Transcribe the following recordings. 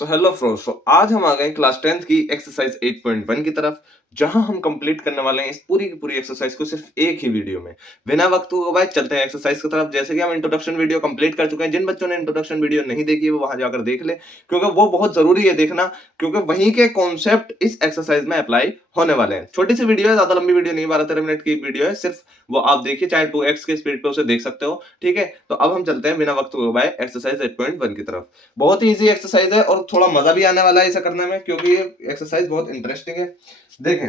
So hello friends, आज हम आ गए क्लास 10th की एक्सरसाइज 8.1 की तरफ, जहां हम कंप्लीट करने वाले हैं इस पूरी की पूरी एक्सरसाइज को सिर्फ एक ही वीडियो में। बिना वक्त को भाई चलते हैं एक्सरसाइज की तरफ। जैसे कि हम इंट्रोडक्शन वीडियो कंप्लीट कर चुके हैं, जिन बच्चों ने इंट्रोडक्शन वीडियो नहीं देखी है वो वहां जाकर देख ले, क्योंकि वो बहुत जरूरी है देखना, क्योंकि वहीं के कॉन्सेप्ट इस एक्सरसाइज में अप्लाई होने वाले हैं। छोटी सी वीडियो है, ज्यादा लंबी वीडियो नहीं, 12-13 मिनट की वीडियो है, सिर्फ वो आप देखिए, चाहे 2x की स्पीड पे उसे देख सकते हो। ठीक है, तो अब हम चलते हैं बिना वक्त को भाई एक्सरसाइज 8.1 की तरफ। बहुत ही इजी एक्सरसाइज है और थोड़ा मजा भी आने वाला है इसे करने में, क्योंकि ये एक्सरसाइज बहुत इंटरेस्टिंग है। देखें,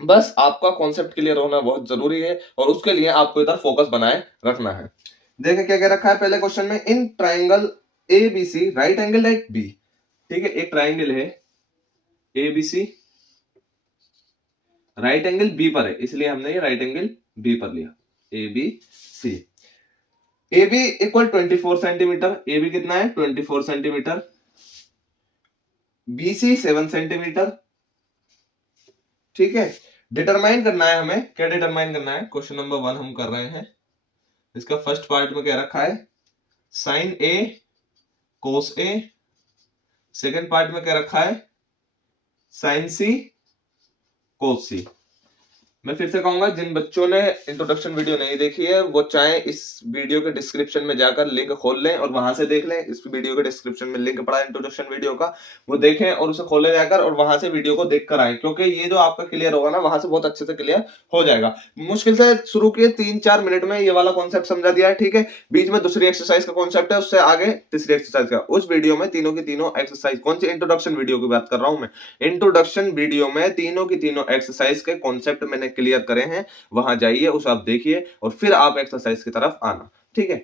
बस आपका कॉन्सेप्ट क्लियर होना बहुत जरूरी है और उसके लिए आपको इधर फोकस बनाए रखना है। देखें क्या क्या रखा है पहले क्वेश्चन में, in triangle A B C right angle at B. ठीक है, एक ट्राइंगल है A B C, right angle B पर है, इसलिए हमने ये राइट एंगल बी पर लिया, A B C. A B equal 24 centimetre, A B कितना है 24 सेंटीमीटर, बी सी 7 सेंटीमीटर। ठीक है, डिटरमाइन करना है हमें, क्या डिटरमाइन करना है, क्वेश्चन नंबर 1 हम कर रहे हैं। इसका फर्स्ट पार्ट में क्या रखा है, साइन ए कोस ए। सेकेंड पार्ट में क्या रखा है, साइन सी कोस सी। मैं फिर से कहूंगा, जिन बच्चों ने इंट्रोडक्शन वीडियो नहीं देखी है वो चाहे इस वीडियो के डिस्क्रिप्शन में जाकर लिंक खोल लें और वहां से देख लें। इस वीडियो के डिस्क्रिप्शन में लिंक पड़ा है इंट्रोडक्शन वीडियो का, वो देखें और उसे खोले जाकर और वहां से वीडियो को देख कर आए, क्योंकि ये जो आपका क्लियर होगा ना, वहां से बहुत अच्छे से क्लियर हो जाएगा। मुश्किल से शुरू किए 3-4 मिनट में ये वाला कॉन्सेप्ट समझा दिया है। ठीक है, बीच में दूसरी एक्सरसाइज का कॉन्सेप्ट है, उससे आगे तीसरी एक्सरसाइज का। उस वीडियो में तीनों की तीनों एक्सरसाइज, कौन सी इंट्रोडक्शन वीडियो की बात कर रहा हूं मैं, इंट्रोडक्शन वीडियो में तीनों की तीनों एक्सरसाइज के कॉन्सेप्ट मैंने क्लियर करे हैं। वहां जाइए, उसे आप देखिए और फिर आप एक्सरसाइज की तरफ आना। ठीक है,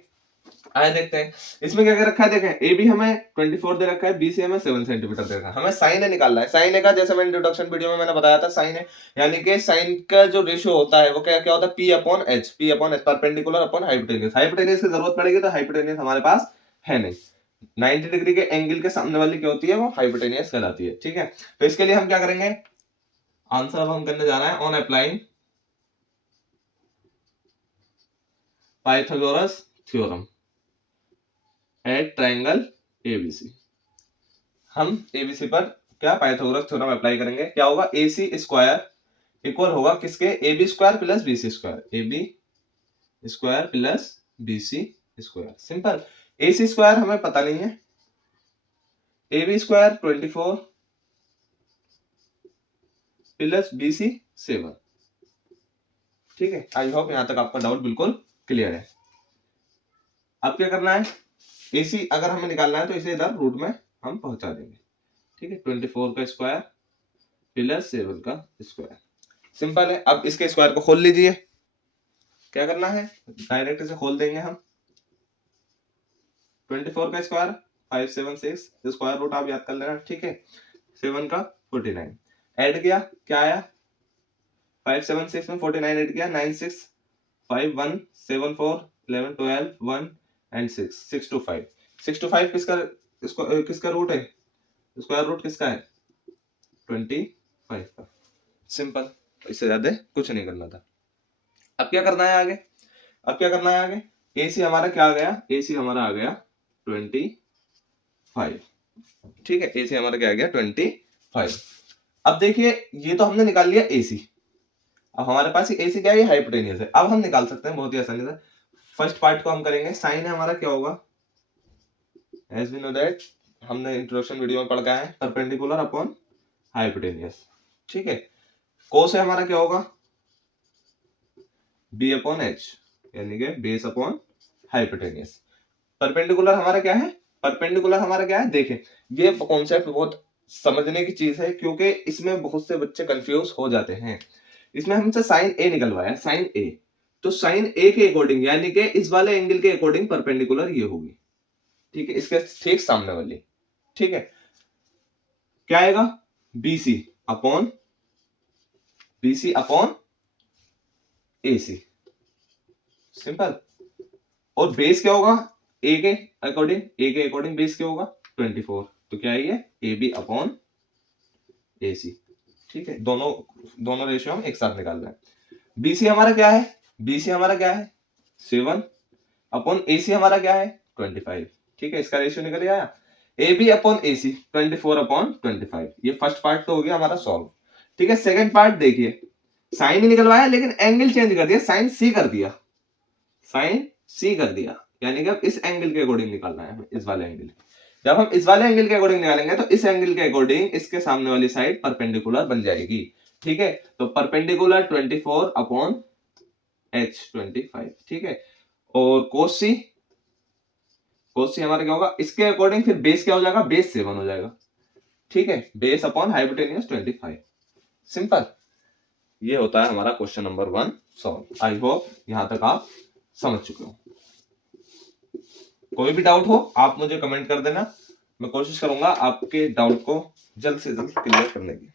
आए देखते हैं इसमें क्या क्या रखा है। देखें, ए बी हमें 24 दे रखा है, बी सी हमें 7 सेंटीमीटर दे रखा है। हमें साइन ए निकालना है। साइन ए का जैसे मैंने इंट्रोडक्शन वीडियो में मैंने बताया था, साइन ए यानी कि साइन का जो रेशियो होता है वो क्या क्या होता है, P upon H, P upon H, perpendicular upon hypotenuse. Hypotenuse की जरूरत पड़ेगी तो हाइपोटेन्यूज हमारे पास है नहीं। 90 डिग्री के एंगल के सामने वाली क्या होती है, वो हाइपोटेन्यूज कहलाती है। ठीक है, तो इसके लिए हम क्या करेंगे, आंसर अब हम करने जा रहे हैं on applying Pythagoras theorem at triangle ABC. हम एबीसी पर क्या पाइथागोरस थ्योरम अप्लाई करेंगे। क्या होगा, ए सी स्क्वायर इक्वल होगा किसके, A B square plus B C square, A B square plus B C square. Simple. A C square हमें पता नहीं है, A B square 24 plus B C 7। ठीक है, आई होप यहां तक आपका डाउट बिल्कुल क्लियर है। अब क्या करना है, एसी अगर हमें निकालना है तो इसे इधर रूट में हम पहुंचा देंगे। ठीक है, 24 का स्क्वायर प्लस 7 का स्क्वायर। सिंपल है। अब इसके स्क्वायर को खोल लीजिए। क्या करना है, डायरेक्ट इसे खोल देंगे हम। 24 का स्क्वायर 576, स्क्वायर रूट आप याद कर लेना। ठीक है, 7 का 49 ऐड किया, क्या आया, 576 में 49 ऐड किया, 9 6 5 1 7 4 11 12 1 एंड 6 6 to 5। 6 to 5 किसका रूट है, स्क्वायर रूट किसका है 25 का। सिंपल, इससे ज्यादा कुछ नहीं करना था। अब क्या करना है आगे, अब क्या करना है आगे, ए सी हमारा क्या आ गया, ए सी हमारा आ गया 25। ठीक है, ए सी हमारा क्या आ गया 25। अब देखिए, ये तो हमने निकाल लिया ए सी। अब हमारे पास ए सी क्या है, हाइपोटेन्यूज है। अब हम निकाल सकते हैं बहुत ही आसानी से। फर्स्ट पार्ट को हम करेंगे, साइन है हमारा क्या होगा, एज वी नो दैट हमने इंट्रोडक्शन वीडियो में पढ़ा है, परपेंडिकुलर अपॉन हाइपोटेन्यूज। ठीक है, कोस है हमारा क्या होगा, बी अपॉन एच, यानी कि बेस अपॉन हाइपोटेन्यूज। परपेंडिकुलर हमारा क्या है, परपेंडिकुलर हमारा क्या है, देखें ये कॉन्सेप्ट बहुत समझने की चीज है, क्योंकि इसमें बहुत से बच्चे कंफ्यूज हो जाते हैं। इसमें हमसे साइन ए निकलवाया, साइन ए, तो साइन ए के अकॉर्डिंग यानी कि इस वाले एंगल के अकॉर्डिंग परपेंडिकुलर ये होगी। ठीक है, इसके ठीक सामने वाली। ठीक है, क्या आएगा, बीसी अपॉन एसी। सिंपल। और बेस क्या होगा, ए के अकॉर्डिंग बेस क्या होगा 24, तो क्या है ये ए बी अपॉन ए सी। ठीक है, दोनों रेशियो हम एक साथ निकाल रहे हैं। बीसी हमारा क्या है, बीसी हमारा क्या है 7 अपॉन एसी हमारा क्या है 25। ठीक है, इसका रेशियो निकल आया। ए बी अपॉन ए सी 24/25, ये फर्स्ट पार्ट तो हो गया हमारा सॉल्व। ठीक है, सेकंड पार्ट देखिए, साइन ही निकलवाया लेकिन एंगल चेंज कर दिया, साइन सी कर दिया, साइन सी कर दिया, यानी कि अब इस एंगल के अकॉर्डिंग निकालना है हमें, इस वाले एंगल। जब हम इस वाले एंगल के अकॉर्डिंग निकालेंगे तो इस एंगल के अकॉर्डिंग इसके सामने वाली साइड परपेंडिकुलर बन जाएगी। ठीक है, तो परपेंडिकुलर 24/h25। ठीक है, और कोस सी हमारा क्या होगा, इसके अकॉर्डिंग फिर बेस क्या हो जाएगा, बेस 7 हो जाएगा। ठीक है, बेस अपॉन हाइपोटेन्यूज 25। सिंपल, ये होता है हमारा question number 1 solve. I hope यहां तक आप समझ चुके हो। कोई भी डाउट हो आप मुझे कमेंट कर देना, मैं कोशिश करूंगा आपके डाउट को जल्द से जल्द क्लियर करने की।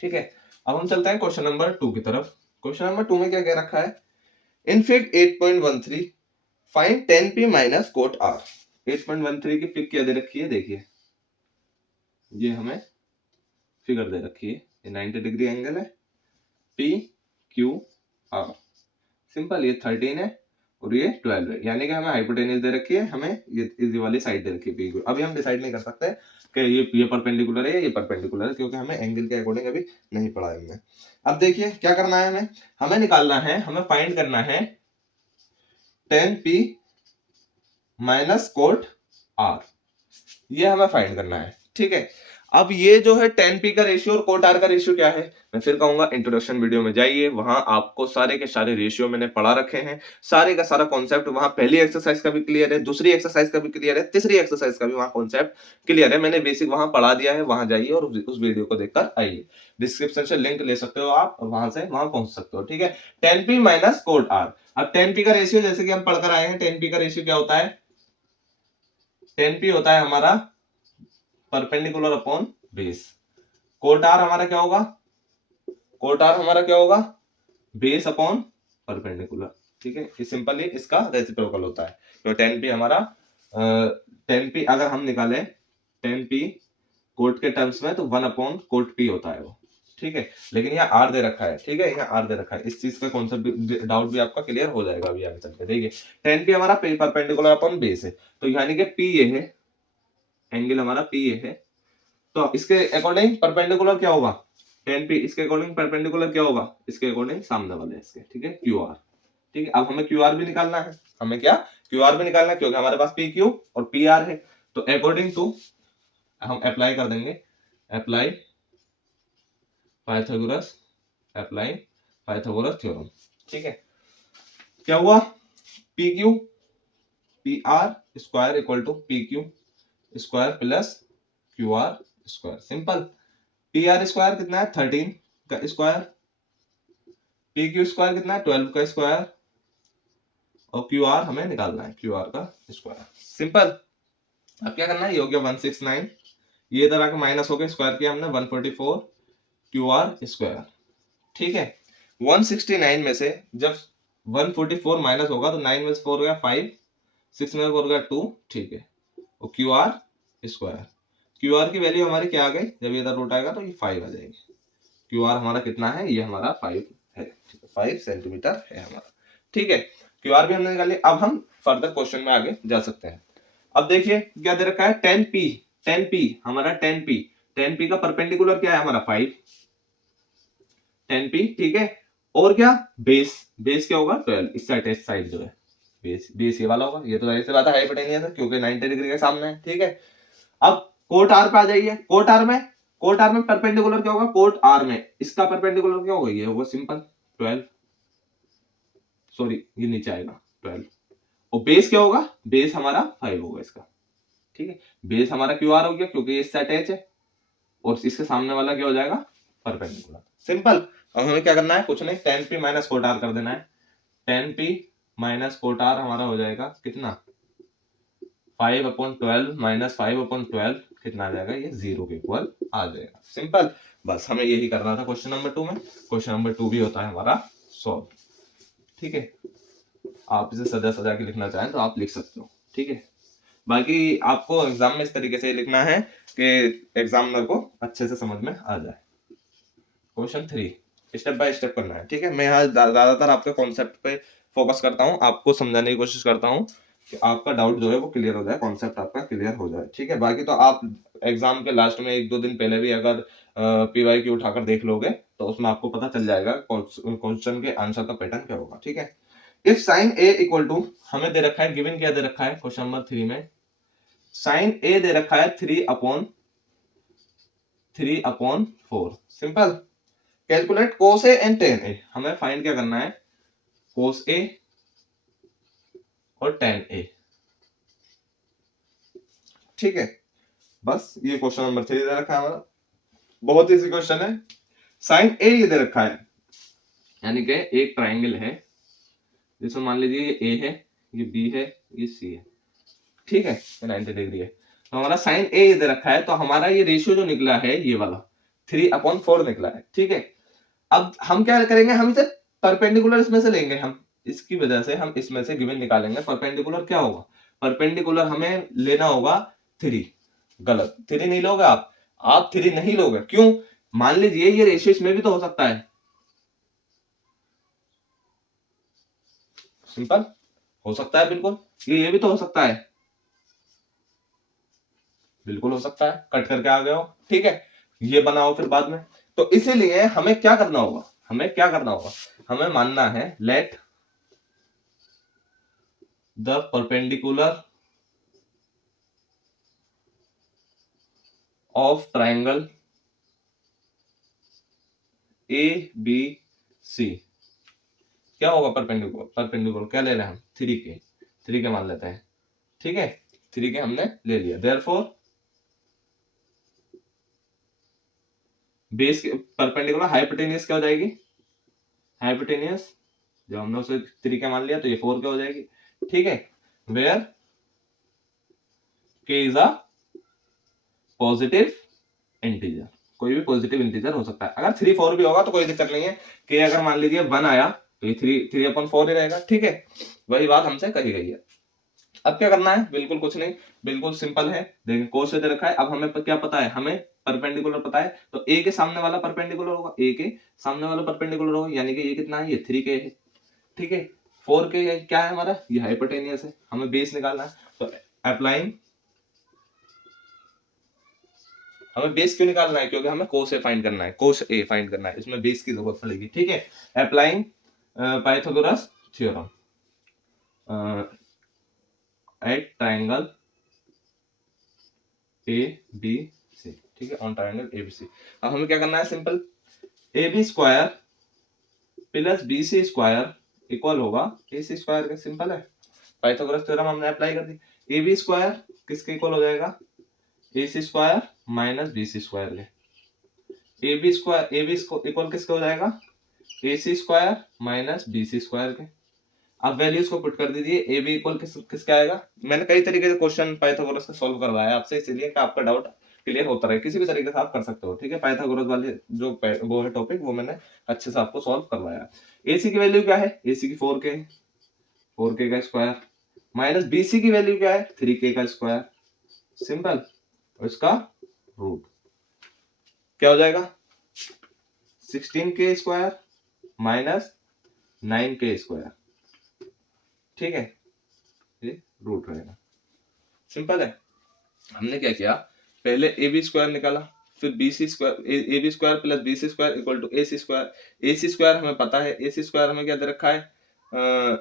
ठीक है, अब हम चलते हैं क्वेश्चन नंबर 2 की तरफ। क्वेश्चन नंबर 2 में क्या कह रखा है, in fig 8.13 find tan p minus cot r। 8.13 की फिग क्या दे रखी है, देखिए ये हमें फिगर दे रखी है, ये 90 डिग्री एंगल है, पी क्यू आर। सिंपल, ये 13 है और ये 12 है, यानी कि हमें हाइपोटेन्यूज दे रखी है, हमें ये वाली साइड दे रखी है पी क्यू। अभी हम डिसाइड नहीं कर सकते कि ये परपेंडिकुलर है, ये परपेंडिकुलर है, क्योंकि हमें एंगल के अकॉर्डिंग अभी नहीं पढ़ा है हमने। अब देखिए क्या करना है, हमें निकालना है, हमें फाइंड करना है tan p minus cot r, ये हमें फाइंड करना है। ठीक है, अब ये जो है tan p का रेशियो और कोट r का रेशियो क्या है, मैं फिर कहूंगा इंट्रोडक्शन वीडियो में जाइए, वहां आपको सारे के सारे रेशियो मैंने पढ़ा रखे हैं, सारे का सारा कॉन्सेप्ट वहां पहली एक्सरसाइज का भी क्लियर है, दूसरी एक्सरसाइज का भी क्लियर है, तीसरी एक्सरसाइज का भी वहां कॉन्सेप्ट क्लियर है, मैंने बेसिक वहां पढ़ा दिया है, वहां जाइए और उस वीडियो को देखकर आइए। डिस्क्रिप्शन से लिंक ले सकते हो आप और वहां से वहां पहुंच सकते हो। ठीक है, tan p minus cot r। अब tan p का रेशियो जैसे कि हम पढ़कर आए हैं, tan p का रेशियो क्या होता है, tan p होता है हमारा perpendicular upon base. Cot R हमारा क्या होगा, कोट आर हमारा क्या होगा, बेस अपॉन परपेंडिकुलर। ठीक है, ये सिंपली इसका रेसिप्रोकल होता है। तो tan p हमारा tan p अगर हम निकालें tan p कोट के टर्म्स में तो 1 अपॉन कोट p होता है वो। ठीक है, लेकिन यहाँ r दे रखा है। ठीक है, यहाँ r दे रखा है, इस चीज का कॉन्सेप्ट डाउट भी आपका क्लियर हो जाएगा अभी आगे चलकर। देखिए tan p हमारा परपेंडिकुलर अपॉन बेस है, तो यानी कि p ये है, एंगल हमारा p ये है, तो इसके अकॉर्डिंग परपेंडिकुलर क्या होगा, tan p, इसके अकॉर्डिंग परपेंडिकुलर क्या होगा, इसके अकॉर्डिंग सामने वाले इसके। ठीक है, qr। ठीक है, अब हमें qr भी निकालना है, हमें क्या qr भी निकालना है, क्योंकि हमारे पास pq और pr है। तो अकॉर्डिंग टू हम अप्लाई कर देंगे, apply Pythagoras, apply Pythagoras theorem. ठीक है, क्या हुआ, pq pr square equal to pq square plus qr square. Simple, P R square कितना है 13 का स्क्वायर, पी क्यू स्क्वायर कितना है 12 का स्क्वायर, और क्यू आर हमें निकालना है, क्यू आर का स्क्वायर। सिंपल, अब क्या करना है, ये हो गया 169, ये इधर आके माइनस हो गया, स्क्वायर किया हमने 144 क्यू आर स्क्वायर। ठीक है, 169 में से जब 144 माइनस होगा तो 9 में से 4 हो गया 5, 6 में 4 हो गया 2। ठीक है, और Q R square, Q R की वैल्यू हमारी क्या आ गई, जब ये इधर रूट आएगा तो ये 5 आ जाएगी। क्यू आर हमारा कितना है, ये हमारा 5 है, 5 सेंटीमीटर है हमारा। ठीक है, क्यू आर भी हमने निकाल लिया। अब हम फर्दर क्वेश्चन में आगे जा सकते हैं। अब देखिए क्या दे रखा है, tan p हमारा tan p का परपेंडिकुलर क्या है हमारा 5 tan p। ठीक है, और क्या, बेस क्या होगा 12, इस साइड जो है बेस ये वाला होगा, ये तो ऐसे बात है हाइपोटेन्यूस है क्योंकि 90 डिग्री के सामने है। ठीक है, अब कोट आर पे आ जाइए, कोट आर में परपेंडिकुलर क्या होगा, कोट आर में इसका परपेंडिकुलर क्या होगा, ये होगा सिंपल 12, सॉरी ये नीचे आएगा 12, और बेस क्या होगा, बेस हमारा 5 होगा इसका। ठीक है, बेस हमारा क्यू आर हो गया क्योंकि ये इससे अटैच है, और इसके सामने वाला क्या हो जाएगा, परपेंडिकुलर। सिंपल, अब हमें क्या करना है, कुछ नहीं, tan p minus cot R कर देना है, tan p minus cot R हमारा हो जाएगा कितना, 5/12 माइनस 5/12 कितना आ जाएगा, ये 0 के इक्वल आ जाएगा। सिंपल, बस हमें यही करना था क्वेश्चन नंबर 2 में। क्वेश्चन नंबर 2 भी होता है हमारा सॉल्व। ठीक है, आप इसे सजा के लिखना चाहें तो आप लिख सकते हो। ठीक है, बाकी आपको एग्जाम में इस तरीके से लिखना है कि एग्जामिनर को अच्छे से समझ में आ जाए। क्वेश्चन 3 स्टेप बाय स्टेप करना है। ठीक है, मैं यहाँ ज्यादातर आपके कॉन्सेप्ट पे फोकस करता हूँ, आपको समझाने की कोशिश करता हूँ कि आपका डाउट जो है वो क्लियर हो जाए, कॉन्सेप्ट आपका क्लियर हो जाए, ठीक है। बाकी तो आप एग्जाम के लास्ट में 1-2 दिन पहले भी अगर PYQ उठाकर देख लोगे तो उसमें आपको पता चल जाएगा क्वेश्चन के आंसर का पैटर्न क्या होगा, ठीक है। If sine A equal to, हमें दे रखा है, गिवन क्या दे रखा है क्वेश्चन नंबर 3 में, साइन ए दे रखा है 3/4। Simple. Calculate cos A and tan A, हमें फाइंड क्या करना है, कोस ए और टेन ए, ठीक है। बस ये क्वेश्चन नंबर 3 दे रखा है हमारा, बहुत इजी क्वेश्चन है। साइन ए ये दे रखा है, यानी कि एक ट्राइंगल है जिसमें मान लीजिए ये ए है, ये बी है, ये सी है, ठीक है, ये 90 डिग्री है। तो हमारा साइन ए ये दे रखा है, तो हमारा ये रेशियो जो निकला है ये वाला 3/4 निकला है, ठीक है। अब हम क्या करेंगे, हम इसे परपेंडिकुलर इसमें से लेंगे, हम इसकी वजह से हम इसमें से गिवन निकालेंगे। परपेंडिकुलर क्या होगा, परपेंडिकुलर हमें लेना होगा 3। गलत, 3 नहीं लोगे आप 3 नहीं लोगे, क्यों, मान लीजिए ये रेशियो इसमें भी तो हो सकता है, सिंपल, हो सकता है बिल्कुल, ये भी तो हो सकता है, बिल्कुल हो सकता है, कट करके आ गए हो, ठीक है, ये बनाओ फिर बाद में। तो इसीलिए हमें क्या करना होगा, हमें मानना है let the perpendicular of triangle ABC, क्या होगा परपेंडिकुलर क्या ले रहे हैं हम, 3 के मान लेते हैं, ठीक है, 3 के हमने ले लिया। देयरफॉर बेस परपेंडिकुलर हाइपोटेनियस क्या हो जाएगी, हाइपोटेनियस, जब हमने उसे 3 के मान लिया तो ये 4 क्या हो जाएगी, ठीक है। वेयर के इज अ पॉजिटिव इंटीजर, कोई भी पॉजिटिव इंटीजर हो सकता है। अगर 3-4 भी होगा तो कोई दिक्कत नहीं है, कि अगर मान लीजिए 1 आया तो ये 3/4 ही रहेगा, ठीक है, वही बात हमसे कही गई है। अब क्या करना है, बिल्कुल कुछ नहीं, बिल्कुल सिंपल है। देखिए कोस दे रखा है, अब हमें क्या पता है, हमें परपेंडिकुलर पता है, तो ए के सामने वाला परपेंडिकुलर होगा, ए के सामने वाला परपेंडिकुलर होगा, यानी कि ये कितना है, ये 3 के है, ठीक है। 4 के क्या है हमारा, ये हाइपोटेनियस है, हमें बेस निकालना है, तो अप्लाइंग, हमें बेस क्यों निकालना है, क्योंकि हमें कोस ए फाइंड करना है, कोस ए फाइंड करना है, इसमें बेस की जरूरत पड़ेगी, ठीक है। Applying Pythagoras theorem at triangle ABC, ठीक है, ऑन ट्राइंगल ABC। अब हमें क्या करना है, simple, AB square plus BC square equal होगा AC स्क्वायर के, सिंपल है, पाइथागोरस थ्योरम हमने अप्लाई कर दी। AB स्क्वायर किसके इक्वल हो जाएगा, AC square minus BC square के, AB इक्वल किसके हो जाएगा, AC square minus BC square के। अब वैल्यूज को पुट कर दीजिए, AB इक्वल किसका आएगा, मैंने कई तरीके से क्वेश्चन पाइथागोरस का सॉल्व करवाया आपसे, इसीलिए कि आपका डाउट क्लियर होता रहे, किसी भी तरीके से आप कर सकते हो, ठीक है। पाइथागोरस वाले जो वो है टॉपिक, वो मैंने अच्छे से आपको सॉल्व करवाया। AC की वैल्यू क्या है, AC की 4k का स्क्वायर, माइनस BC की वैल्यू क्या है, 3k का स्क्वायर, सिंपल, और इसका रूट क्या हो जाएगा, 16k square minus 9k square, ठीक है, ये रूट रहेगा, सिंपल है। हमने क्या किया, पहले AB स्क्वायर निकाला, फिर BC square, AB square plus BC square equal to AC square. AC square हमें पता है, AC स्क्वायर हमें क्या दे रखा है,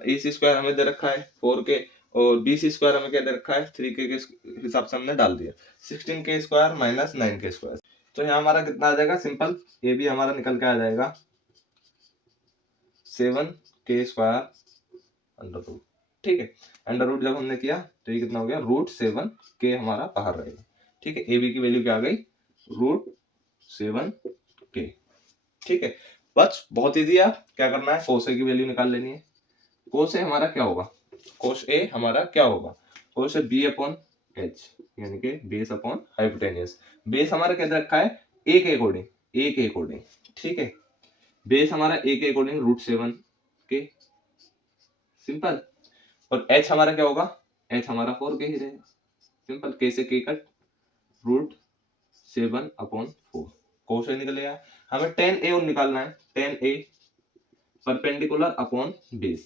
AC स्क्वायर हमें दे रखा है 4k, और BC स्क्वायर हमें क्या दे रखा है 3k के हिसाब से हमने डाल दिया, 16k square minus 9k square. तो यहाँ हमारा कितना आ जाएगा, सिंपल, AB हमारा निकल के आ जाएगा 7k स्क्वायर अंडर रूट, ठीक है। अंडर रूट जब हमने किया तो ये कितना हो गया, √7k हमारा बाहर रहेगा, ठीक है। AB की वैल्यू क्या आ गई, √7k, ठीक है। बस बहुत इजी है, क्या करना है, कोस ए की वैल्यू निकाल लेनी है। कोस ए हमारा क्या होगा, कोस ए हमारा क्या होगा, कोस ए B/H, यानी कि बेस अपॉन हाइपोटेनियस। बेस हमारा क्या दे रखा है, A के अकॉर्डिंग, ठीक है, बेस हमारा A के अकॉर्डिंग √7k, सिंपल, और h हमारा क्या होगा, h हमारा 4k ही रहेगा, सिंपल, k से k कट, √7/4, कोस ए निकल गया। हमें tan A और निकालना है, tan A perpendicular upon base,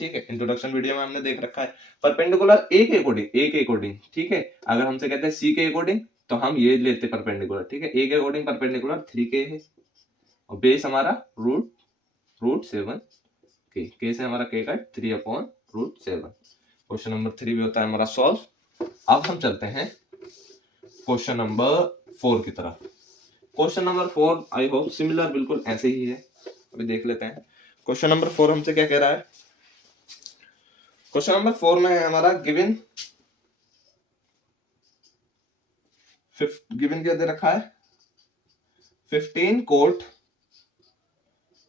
ठीक है, इंट्रोडक्शन वीडियो में हमने देख रखा है। परपेंडिकुलर ए के अकॉर्डिंग, ठीक है, अगर हमसे कहते हैं सी के अकॉर्डिंग तो हम ये लेते हैं परपेंडिकुलर, ठीक है। ए के अकॉर्डिंग परपेंडिकुलर 3k है और बेस हमारा रूट 7 के से हमारा के का 3/√7। क्वेश्चन नंबर 3 भी होता है हमारा सॉल्व। अब हम चलते हैं क्वेश्चन नंबर 4 की तरफ। Question number 4 I hope similar बिल्कुल ऐसे ही है, अभी देख लेते हैं। क्वेश्चन नंबर 4 हमसे क्या कह रहा है। क्वेश्चन नंबर 4 में है हमारा गिवन क्या दे रखा है, 15 कोट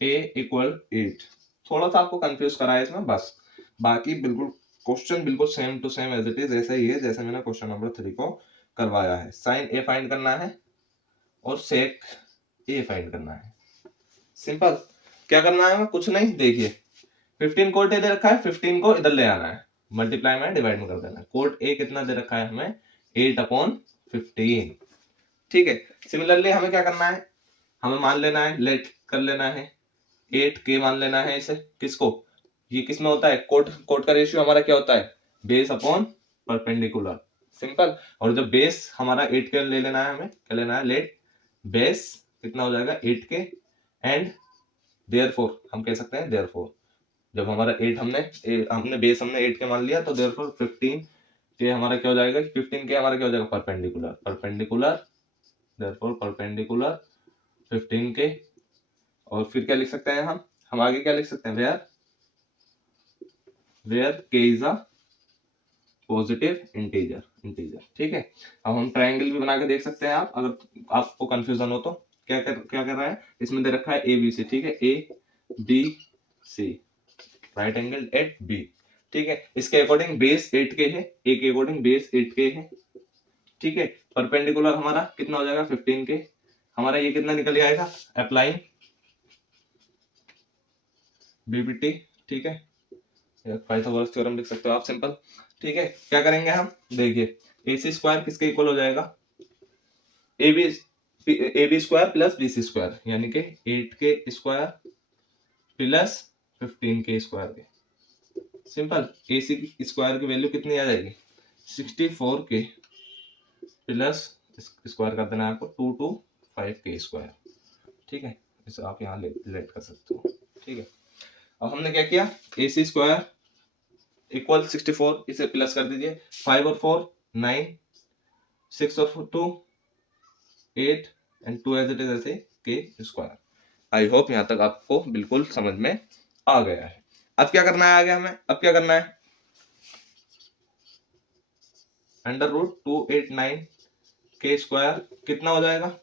A = 8। थोड़ा सा आपको कंफ्यूज करा है इसमें बस, बाकी बिल्कुल क्वेश्चन बिल्कुल same to same as it is ऐसा ही है जैसे मैंने क्वेश्चन नंबर 3 को करवाया है। साइन A फाइंड करना है और सेक A फाइंड करना है। सिंपल, क्या करना है हमें, कुछ नहीं, देखिए 15 कोट A दे रखा है, 15 को इधर ले आना है, मल्टीप्लाई में डिवाइड में कर देना है। कोट A कितना दे रखा है हमें, 8/15। ठीक है, सिमिलरली हमें क्या करना है, हमें मान लेना है, लेट कर लेना है 8k मान लेना है इसे, किसको, ये किस में होता है, कोट का रेशियो हमारा क्या होता है, बेस अपॉन परपेंडिकुलर। सिंपल, और जब बेस हमारा 8k ले लेना है, हमें क्या लेना है, लेट बेस कितना हो जाएगा 8k एंड देयरफॉर हम कह सकते हैं देयरफॉर जब हमारा 8 हमने बेस 8k मान लिया तो देयरफॉर 15k हमारा क्या हो जाएगा, 15k हमारा क्या हो जाएगा, परपेंडिकुलर देयरफॉर परपेंडिकुलर 15k। और फिर क्या लिख सकते हैं हम आगे क्या लिख सकते हैं, where k is a positive integer. ठीक है, अब हम ट्रायंगल भी बना के देख सकते हैं, आप अगर आपको कंफ्यूजन हो तो। क्या कर रहा है, इसमें दे रखा है ABC, ठीक है, ABC right angle at B, ठीक है। इसके अकॉर्डिंग बेस 8k है, A के अकॉर्डिंग बेस 8k है, ठीक है। परपेंडिकुलर हमारा कितना हो जाएगा 15k, हमारा ये कितना निकल आएगा, अप्लाइंग BBT, ठीक है, पाइथागोरस थ्योरम लिख सकते हो आप, सिंपल। ठीक है, क्या करेंगे हम, देखिए AC² किसके इक्वल हो जाएगा, AB² प्लस BC² यानी कि 8k² प्लस 15k² के। सिंपल, AC² की वैल्यू कितनी आ जाएगी, 64k प्लस स्क्वायर कर देना है आपको 225k²। ठीक है, इसे आप यहाँ लेट कर सकते हो। ठीक है, अब हमने क्या किया, AC² इक्वल 64, इसे प्लस कर दीजिए, 5 और 4 9, 6 और 2 8 एंड 2 एज इट इज ऐसे k²। आई होप यहाँ तक आपको बिल्कुल समझ में आ गया है। अब क्या करना है आगे हमें, अब क्या करना है, √289k² कितना हो जाएगा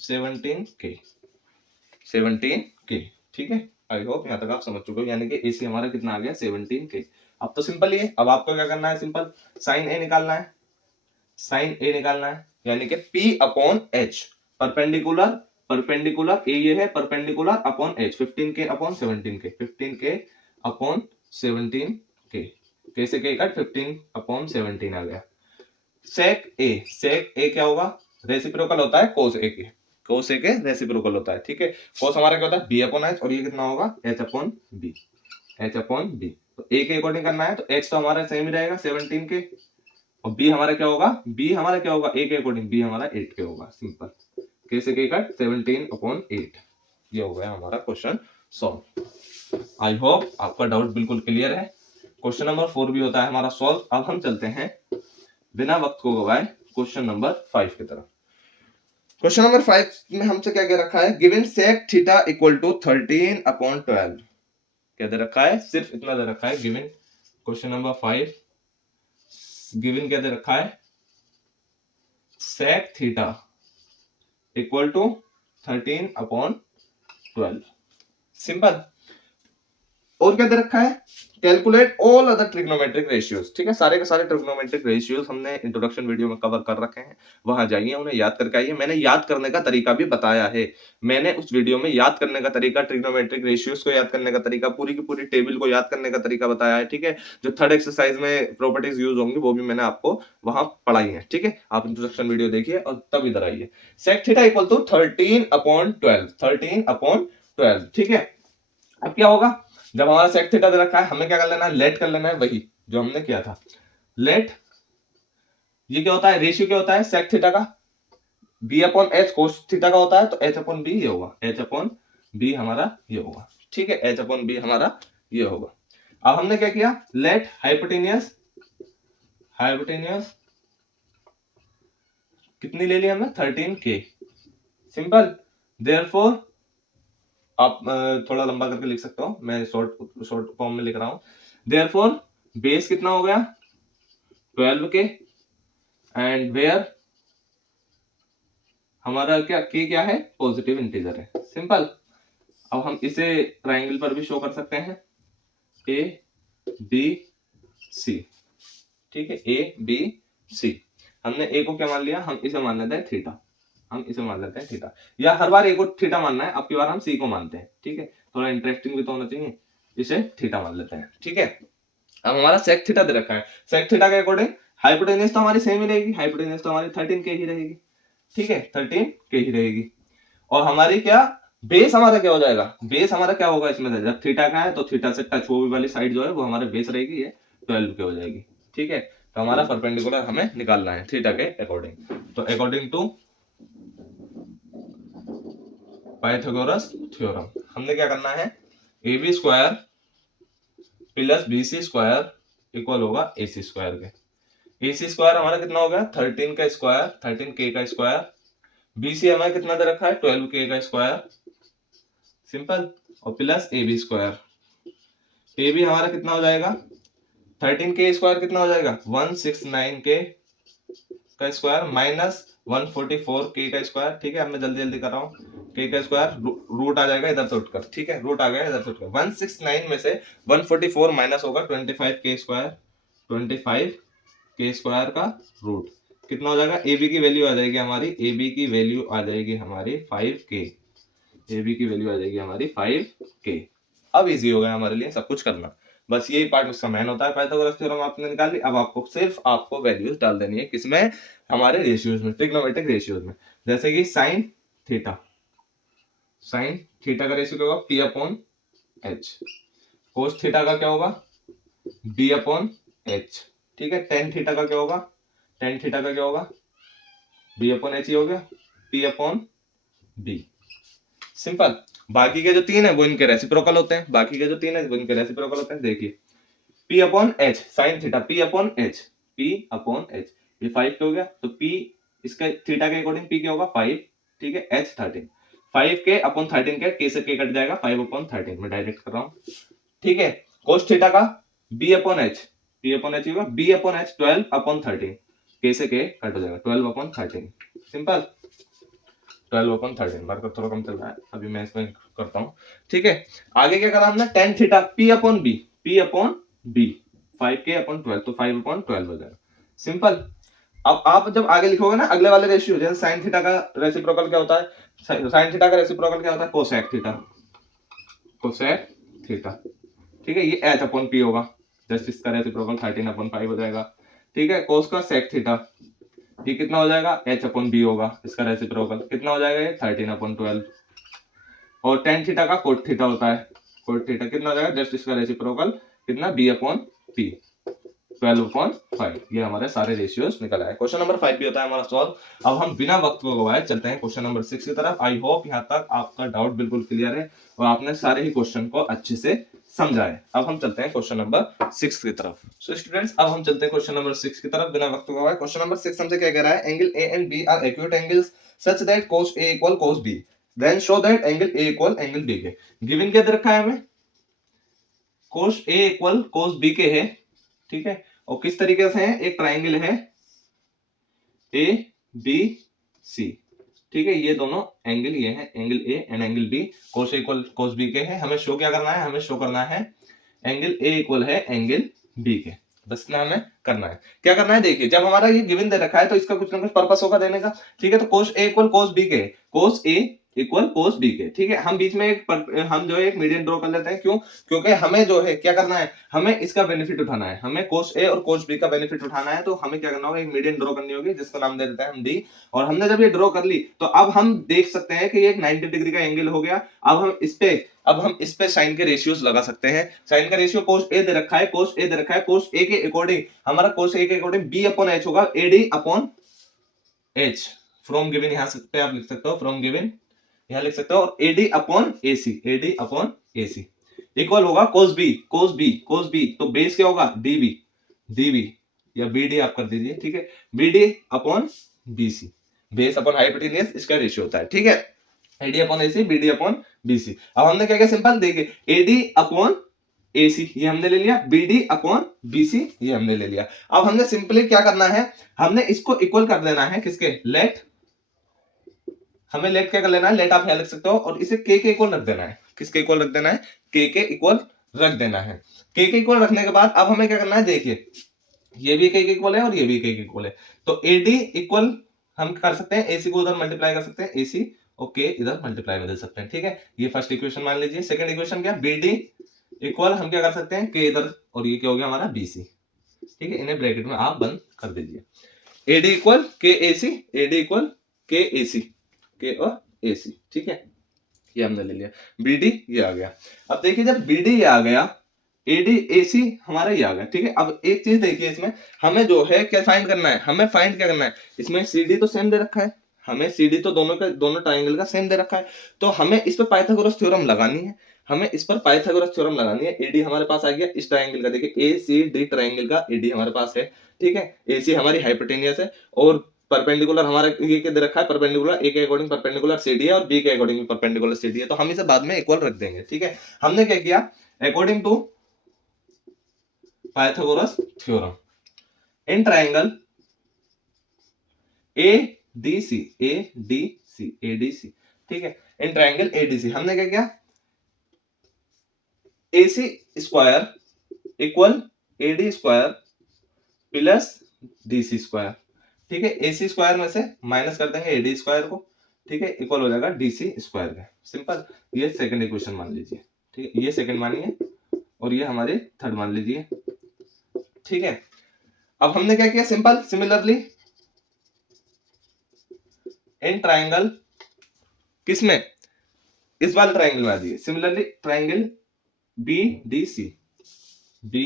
17k। ठीक है, आई होप यहाँ तक आप समझ चुके हो, यानी कि AC हमारा कितना आ गया 17k। अब तो सिंपल ही है, अब आपको क्या करना है, सिंपल साइन A निकालना है, यानी कि P/H परपेंडिकुलर A ये है, perpendicular upon H 15k/17k 15k/17k, कैसे k कट 15/17 आ गया। सेक A क्या होगा, रेसिप्रोकल होता है cos A के, cos A के रेसिप्रोकल होता है। ठीक है, cos हमारा क्या होता है B/H और ये कितना होगा H/B। तो A के अकॉर्डिंग करना है तो H तो हमारा सेम ही रहेगा 17k और B हमारा क्या होगा, A के अकॉर्डिंग B हमारा 8k होगा। सिंपल, कैसे k कट 17/8। ये हो गया हमारा क्वेश्चन सॉल्व। आई होप आपका डाउट बिल्कुल क्लियर है। क्वेश्चन नंबर 4 भी होता है हमारा सॉल्व। अब हम चलते हैं बिना वक्त को गवाए क्वेश्चन नंबर 5 की तरफ। क्वेश्चन नंबर 5 में हमसे क्या कह रखा है, given sec theta equal to 13/12। क्या दे रखा है, सिर्फ इतना दे रखा है गिवन। क्वेश्चन नंबर 5 गिवन क्या दे रखा है, sec theta equal to 13/12। Simple, और क्या दे रखा है, calculate all other trigonometric ratios. ठीक है, सारे के सारे ट्रिग्नोमेट्रिक रेशियोज हमने इंट्रोडक्शन वीडियो में कवर कर रखे हैं, वहां जाइए उन्हें याद करके आइए। मैंने याद करने का तरीका भी बताया है, मैंने उस वीडियो में याद करने का तरीका, ट्रिग्नोमेट्रिक रेशियोज को याद करने का तरीका, पूरी की पूरी टेबल को याद करने का तरीका बताया है। ठीक है, जो थर्ड एक्सरसाइज में प्रॉपर्टीज यूज होंगी वो भी मैंने आपको वहां पढ़ाई है। ठीक है, आप इंट्रोडक्शन वीडियो देखिए और तब इधर आइए। Sec theta equal to 13/12। ठीक है, अब क्या होगा, जब हमारा सेक थीटा दे रखा है हमें क्या कर लेना है, लेट कर लेना है, वही जो हमने किया था लेट। ये क्या होता है, रेशियो क्या होता है सेक थीटा का, B upon H cos theta का होता है, तो एच अपॉन बी ये होगा, एच अपॉन बी हमारा ये होगा, ठीक है, एच अपॉन बी हमारा ये होगा। अब हमने क्या किया, लेट हाइपोटेनियस कितनी ले ली हमने 13K, सिंपल। देयरफॉर आप थोड़ा लंबा करके लिख सकते हो, मैं शॉर्ट फॉर्म में लिख रहा हूं। देयरफॉर बेस कितना हो गया 12K एंड वेयर हमारा क्या है पॉजिटिव इंटीजर है, सिंपल। अब हम इसे ट्राइंगल पर भी शो कर सकते हैं, ए बी सी, ठीक है, ए बी सी। हमने ए को क्या मान लिया, हम इसे मान लेते हैं थीटा, हम इसे मान लेते हैं थीटा, या हर बार ए को थीटा मानना है, अब की बार हम सी को मानते हैं, ठीक है, थोड़ा इंटरेस्टिंग भी तो होना चाहिए, इसे थीटा मान लेते हैं, ठीक है। अब हमारा सेक थीटा दे रखा है, सेक थीटा के अकॉर्डिंग हाइपोटेन्यूज तो हमारी सेम ही रहेगी, हाइपोटेन्यूज तो हमारी 13K ही रहेगी, ठीक है, 13K ही रहेगी। और हमारी क्या बेस हमारा क्या हो जाएगा, बेस हमारा क्या होगा इसमें, जब थीटा का है तो थीटा से टच हुई वाली साइड जो है वो हमारे बेस रहेगी, ये 12K हो जाएगी, ठीक है। तो हमारा परपेंडिकुलर हमें निकालना है थीटा के अकॉर्डिंग। तो अकॉर्डिंग टू पाइथागोरस थ्योरम हमने क्या करना है, AB square plus BC square equal होगा AC स्क्वायर के। AC स्क्वायर हमारा कितना हो गया 13 का स्क्वायर, 13K का स्क्वायर, BC हमारा कितना दे रखा है 12K का स्क्वायर, सिंपल, और प्लस AB स्क्वायर। AB हमारा कितना हो जाएगा 13K स्क्वायर कितना हो जाएगा 169K का स्क्वायर माइनस 144K का स्क्वायर, ठीक है, अब मैं जल्दी जल्दी कर रहा हूँ, K का स्क्वायर रूट आ जाएगा इधर से उठकर, ठीक है, रूट आ गया इधर से उठकर, 169 में से 144 माइनस होगा 25K स्क्वायर, 25K स्क्वायर का रूट कितना हो जाएगा, AB की वैल्यू आ जाएगी हमारी, AB की वैल्यू आ जाएगी हमारी 5K, AB की वैल्यू आ जाएगी हमारी 5K। अब इजी हो गया हमारे लिए सब कुछ करना, बस यही पार्ट उसका मेन होता है, पाइथागोरस थ्योरम आपने निकाल ली। अब आपको सिर्फ आपको वैल्यूज डाल देनी है, किसमें, हमारे रेशियोज में, ट्रिग्नोमेट्रिक रेशियोज में, जैसे कि साइन थीटा का रेशियो क्या होगा P अपॉन H, कोस थीटा का क्या होगा B अपॉन H, ठीक है, टेन थीटा का क्या होगा B अपॉन H ही हो गया, P अपॉन B, सिंपल। बाकी के जो तीन है वो इनके रेसिप्रोकल होते हैं, देखिए P upon H sine theta, P upon H ये 5 हो गया, तो P इसका थीटा के अकॉर्डिंग P क्या होगा 5, ठीक है, H 13, 5K upon 13K, K से K कट जाएगा, 5 अपॉन 13 मैं डायरेक्ट कर रहा हूँ, ठीक है। कोस थीटा का B अपॉन H होगा B upon H 12 upon 13, K से K कट हो जाएगा 12 अपॉन 13, सिंपल, 12 अपॉन 13, मार्कर थोड़ा कम चल रहा है, अभी मैं इसमें करता हूँ, ठीक है। आगे क्या करा हमने tan theta P upon B 5K upon 12, तो 5 अपॉन 12 हो जाएगा, सिंपल। अब आप जब आगे लिखोगे ना अगले वाले रेशियो, जैसे साइन थीटा का रेसिप्रोकल क्या होता है, साइन थीटा का रेसिप्रोकल क्या होता है कोसेक थीटा, ठीक है, ये H अपॉन P होगा, जस्ट इसका रेसिप्रोकल 13 अपॉन 5 हो जाएगा, ठीक है। कोस का सेक थीटा ये कितना हो जाएगा H अपॉन B होगा, इसका रेसिप्रोकल कितना हो जाएगा ये 13 अपॉन 12, और टेन थीटा का कोट थीटा होता है, कोट थीटा कितना हो जाएगा जस्ट इसका रेसिप्रोकल कितना B अपॉन P 12 अपॉन 5, ये हमारे सारे रेशियोज निकल आए। क्वेश्चन नंबर 5 भी होता है हमारा सॉल्व। अब हम बिना वक्त को गवाए चलते हैं क्वेश्चन नंबर 6 की तरफ। आई होप यहाँ तक आपका डाउट बिल्कुल क्लियर है और आपने सारे ही क्वेश्चन को अच्छे से समझा है। अब हम चलते हैं क्वेश्चन नंबर 6 की तरफ। सो स्टूडेंट्स अब हम चलते हैं क्वेश्चन नंबर 6 की तरफ बिना वक्त को गवाए। क्वेश्चन नंबर 6 हमसे क्या कह रहा है, angle A and B are acute angles such that cos A equal cos B, then show that angle A equal angle B के। गिवन क्या दे रखा है हमें, cos A equal cos B के है, ठीक है, और किस तरीके से है, एक ट्राइंगल है ए बी सी, ठीक है, ये दोनों एंगल ये है angle A and angle B, cos A equal cos B के है। हमें शो क्या करना है, हमें शो करना है एंगल ए इक्वल है एंगल बी के, बस इतना हमें करना है। क्या करना है, देखिए जब हमारा ये गिवन दे रखा है तो इसका कुछ ना कुछ पर्पस होगा देने का, ठीक है। तो cos A equal cos B के, cos A equal cos B के। ठीक है, हम बीच में हम जो है एक मीडियन ड्रॉ कर लेते हैं। क्यों? क्योंकि हमें जो है क्या करना है, हमें इसका बेनिफिट उठाना है, हमें कोस ए और कोस बी का बेनिफिट उठाना है। तो हमें क्या करना होगा, एक मीडियन ड्रॉ करनी होगी जिसका नाम दे देते हैं हम डी। और हमने जब ये ड्रॉ कर ली तो अब हम देख सकते हैं कि ये एक 90 डिग्री का एंगल हो गया। अब हम इस पे साइन के रेशियोज लगा सकते हैं। साइन का रेशियो कोस ए दे रखा है, कोस ए दे रखा है, कोस ए के अकॉर्डिंग हमारा कोस ए के अकॉर्डिंग बी अपॉन एच होगा, AD upon H. From given यहां से आप लिख सकते हो, फ्रॉम गिवन यहां लिख सकते हो, और AD upon AC, AD upon AC equal होगा cos B, cos B, cos B. तो बेस क्या होगा, डीबी, डीबी या बीडी आप कर दीजिए। ठीक है, BD upon BC, base upon hypotenuse इसका रेशियो होता है। ठीक है, AD upon AC, BD upon BC. अब हमने क्या किया, सिंपल देखिए, एडी अपॉन एसी ये हमने ले लिया, बीडी अपॉन बीसी ये हमने ले लिया। अब हमने सिंपली क्या करना है, हमने इसको इक्वल कर देना है किसके, लेट, हमें लेट क्या कर लेना है, लेट आप यहां लिख सकते हो, और इसे के इक्वल रख देना है। किसके इक्वल रख देना है, के इक्वल रख देना है। के इक्वल रखने के बाद अब हमें क्या करना है, देखिए ये भी के इक्वल है और ये भी के इक्वल है। तो एडी इक्वल हम कर सकते हैं, एसी को उधर मल्टीप्लाई कर सकते हैं, एसी और के इधर मल्टीप्लाई में दे सकते हैं। ठीक है, ये फर्स्ट इक्वेशन मान लीजिए। सेकंड इक्वेशन क्या, बीडी इक्वल हम क्या कर सकते हैं, के इधर, और ये क्या हो गया हमारा बीसी। ठीक है, इन्हें ब्रैकेट में आप बंद कर दीजिए। एडी इक्वल के एसी, एडी इक्वल के एसी, के और एसी। ठीक है, ये हमने ले लिया, बीडी ये आ गया। अब देखिए जब बीडी ये आ गया, एडी एसी हमारा ये आ गया। ठीक है, अब एक चीज देखिए, इसमें हमें जो है क्या फाइंड करना है, हमें फाइंड क्या करना है, इसमें सीडी तो सेम दे रखा है, हमें सीडी तो दोनों ट्राइंगल का सेम दे रखा है। तो हमें इस पर पाइथागोरस थ्योरम लगानी है, हमें इस पर पाइथागोरस थ्योरम लगानी है। एडी हमारे पास आ गया इस ट्राइंगल का, देखिए ए सी डी ट्राइंगल का एडी हमारे पास है। ठीक है, एसी हमारी हाइपोटेनियस है, और परपेंडिकुलर हमारा ये दे रखा है, परपेंडिकुलर ए के अकॉर्डिंग परपेंडिकुलर सीडी है, और बी के अकॉर्डिंग परपेंडिकुलर सीडी है। तो हम इसे बाद में इक्वल रख देंगे। ठीक है, हमने क्या किया, according to Pythagoras theorem in triangle ADC, ADC, ADC. ठीक है, इन ट्राइंगल एडीसी हमने क्या किया, AC square equal AD square plus DC square. ठीक है, एसी स्क्वायर में से माइनस कर देंगे एडी स्क्वायर को। ठीक है, इक्वल हो जाएगा डीसी स्क्वायर का। सिंपल, ये सेकंड इक्वेशन मान लीजिए। ठीक है, ये सेकंड मानिए, और ये हमारे थर्ड मान लीजिए। ठीक है, अब हमने क्या किया, सिंपल सिमिलरली इन ट्राइंगल, किसमें, इस वाले ट्राइंगल में आ जाइए, similarly triangle B D C, B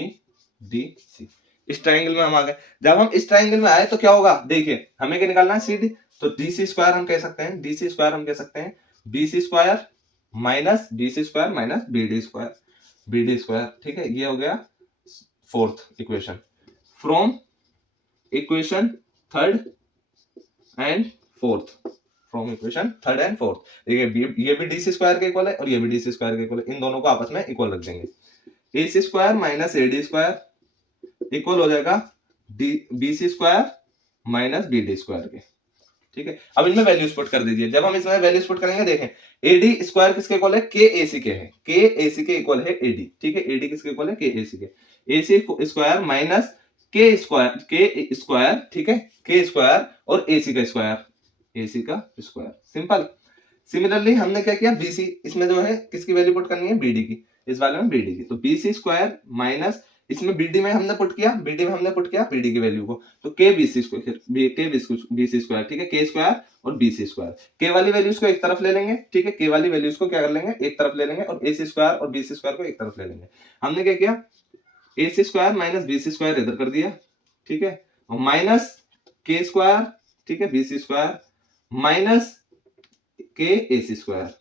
D C, इस ट्राइंगल में हम आ गए। जब हम इस ट्राइंगल में आए तो क्या होगा, देखिए हमें क्या निकालना है, सीडी। तो डीसी स्क्वायर हम कह सकते हैं, डीसी स्क्वायर हम कह सकते हैं BC square minus BC square minus BD square, BD square. ठीक है, ये हो गया fourth equation from equation third and fourth, from equation third and fourth. देखिए ये भी डीसी स्क्वायर के इक्वल है और ये भी डीसी स्क्वायर के इक्वल है, इन दोनों को आपस में इक्वल रख देंगे। AC square minus AD square equal हो जाएगा BC square minus BD square के। ठीक है, अब इनमें वैल्यूज पुट कर दीजिए। जब हम इसमें वैल्यूज पुट करेंगे, देखें एडी स्क्वायर किसके इक्वल है, के एसी के है, के एसी के इक्वल है एडी। ठीक है, एडी किसके इक्वल है, के एसी के, एसी स्क्वायर माइनस के स्क्वायर, के स्क्वायर। ठीक है, के स्क्वायर और एसी का स्क्वायर, एसी का स्क्वायर। सिंपल, सिमिलरली हमने क्या किया, बीसी, इसमें जो है किसकी वैल्यू पुट करनी है, बीडी की, इस वाले में बीडी की। तो बीसी स्क्वायर माइनस, इसमें बीडी में हमने पुट किया, बीडी में हमने पुट किया बीडी की वैल्यू को, तो के बीसी स्क्वायर, के बीसी स्क्वायर। ठीक है, के स्क्वायर और बीसी स्क्वायर, के वाली वैल्यूज को एक तरफ ले लेंगे। ठीक है, के वाली वैल्यूज को क्या कर लेंगे, एक तरफ ले लेंगे, और एसी स्क्वायर और बीसी स्क्वायर को एक तरफ ले लेंगे। हमने क्या किया, AC square minus BC square इधर कर दिया। ठीक है, और माइनस के स्क्वायर, ठीक है, बीसी स्क्वायर माइनस के एसी स्क्वायर।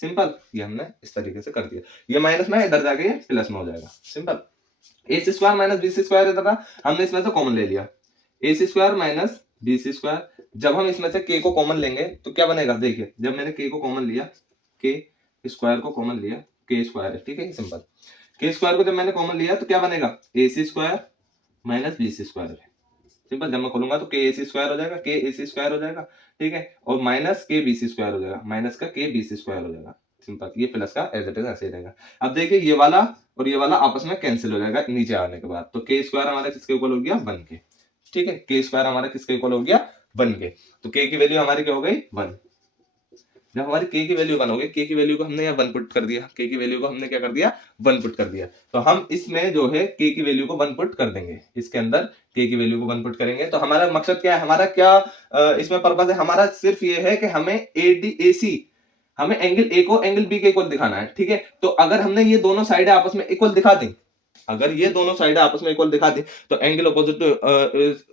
सिंपल, ये हमने इस तरीके से कर दिया, ये माइनस में इधर जाके ये प्लस में हो जाएगा। Simple, AC square minus BC square इधर था, हमने इसमें से कॉमन ले लिया, AC square minus BC square. जब हम इसमें से के को कॉमन लेंगे तो क्या बनेगा, देखिए जब मैंने के को कॉमन लिया, के स्क्वायर को कॉमन लिया, के स्क्वायर है। ठीक है, सिंपल, के स्क्वायर को जब मैंने कॉमन लिया तो क्या बनेगा, AC square minus BC square है। सिंपल, जब मैं खोलूंगा तो के एसी स्क्वायर हो जाएगा, के एसी स्क्वायर हो जाएगा। ठीक है, और माइनस के बीसी स्क्वायर हो जाएगा, माइनस का के बीसी स्क्वायर हो जाएगा। सिंपल, ये प्लस का एज इट इज ऐसे ही रहेगा। अब देखिए ये वाला और ये वाला आपस में कैंसिल हो जाएगा नीचे आने के बाद, तो के स्क्वायर हमारा किसके इक्वल हो गया, 1 के। ठीक है, के स्क्वायर हमारा किसके इक्वल हो गया, 1 के। तो के की वैल्यू हमारी क्या हो गई, 1। जब हमारी k की वैल्यू 1 हो गई, k की वैल्यू को हमने यहाँ 1 पुट कर दिया, k की वैल्यू को हमने क्या कर दिया 1 पुट कर दिया, तो हम इसमें जो है k की वैल्यू को 1 पुट कर देंगे, इसके अंदर k की वैल्यू को 1 पुट करेंगे। तो हमारा मकसद क्या है, हमारा क्या इसमें पर्पस है, हमारा सिर्फ ये है कि हमें ADAC, हमें एंगल A को एंगल B के इक्वल दिखाना है, ठीक है। तो अगर हमने ये दोनों साइड आपस में इक्वल दिखा दी, अगर ये दोनों साइड आपस में इक्वल दिखा दी, तो एंगल ऑपोजिट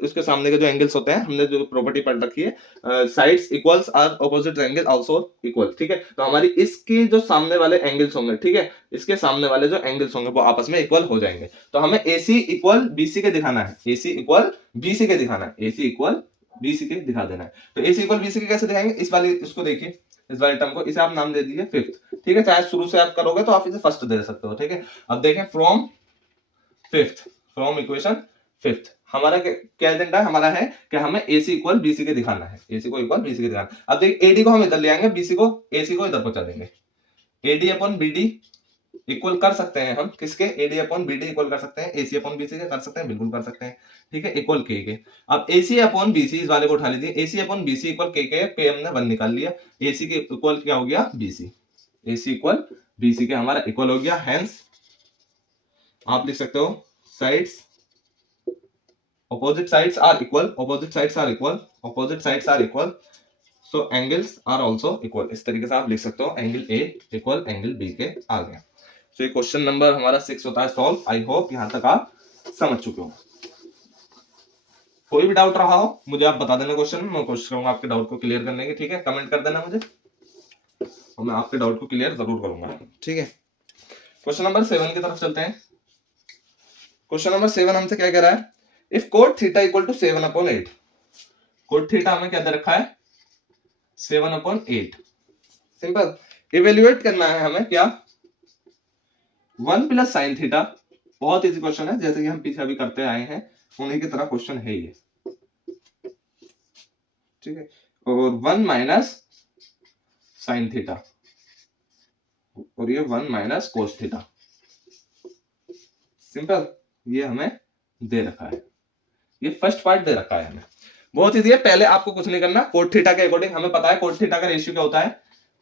इसके सामने के जो एंगल्स होते हैं, हमने जो प्रॉपर्टी पढ़ रखी है sides equals are opposite angle also equal, ठीक है। तो हमारी इसके जो सामने वाले एंगल्स होंगे, ठीक है, इसके सामने वाले जो एंगल्स होंगे वो आपस में इक्वल हो जाएंगे। तो हमें AC इक्वल BC के दिखाना है, AC इक्वल BC के दिखाना है, AC इक्वल BC के दिखा देना है। तो AC इक्वल BC के कैसे दिखाएंगे, इस वाली इसको देखिए, इस वाले टर्म को, इसे आप नाम दे दीजिए फिफ्थ, ठीक है। चाहे शुरू से आप करोगे तो आप इसे फर्स्ट दे सकते हो, ठीक है। अब देखें from fifth, from equation fifth हमारा क्या एजेंडा हमारा है कि हमें AC इक्वल BC के दिखाना है, AC को इक्वल BC के दिखाना है। अब देखिए AD को हम इधर ले आएंगे, BC को AC को इधर पहुंचा देंगे। AD अपॉन BD इक्वल कर सकते हैं हम किसके, AD अपॉन BD इक्वल कर सकते हैं AC अपॉन BC के, कर सकते हैं, बिल्कुल कर सकते हैं, ठीक है, इक्वल K के। अब AC अपॉन BC, इस वाले को उठा लीजिए, AC upon BC equal K के, पे हमने 1 निकाल लिया, AC के इक्वल क्या हो गया BC, AC इक्वल BC के हमारा इक्वल हो गया। हेंस आप लिख सकते हो sides, opposite sides are equal, opposite sides are equal, opposite sides are equal, so angles are also equal। इस तरीके से आप लिख सकते हो angle A equal angle B के आ गया। तो ये क्वेश्चन नंबर हमारा 6 होता है सॉल्व। आई होप यहां तक आप समझ चुके हो। कोई भी डाउट रहा हो मुझे आप बता देना क्वेश्चन में, मैं कोशिश करूंगा आपके डाउट को क्लियर करने की, ठीक है। कमेंट कर देना मुझे और मैं आपके डाउट को क्लियर जरूर करूंगा, ठीक है। क्वेश्चन नंबर 7 की तरफ चलते हैं। क्वेश्चन नंबर 7 हमसे क्या कह रहा है, if cot theta equal to 7/8, cot theta हमें क्या दे रखा है 7/8। सिंपल, इवेल्युएट करना है हमें क्या 1 प्लस साइन थीटा। बहुत इजी क्वेश्चन है, जैसे कि हम पीछे अभी करते आए हैं उन्हीं की तरह क्वेश्चन है ये, ठीक है। और 1 माइनस साइन थीटा और ये 1 माइनस कोस थीटा। सिंपल, ये हमें दे रखा है, ये फर्स्ट पार्ट दे रखा है हमें। बहुत इजी है, पहले आपको कुछ नहीं करना, कोट थीटा के अकॉर्डिंग हमें पता है कोट थीटा का रेशियो क्या होता है,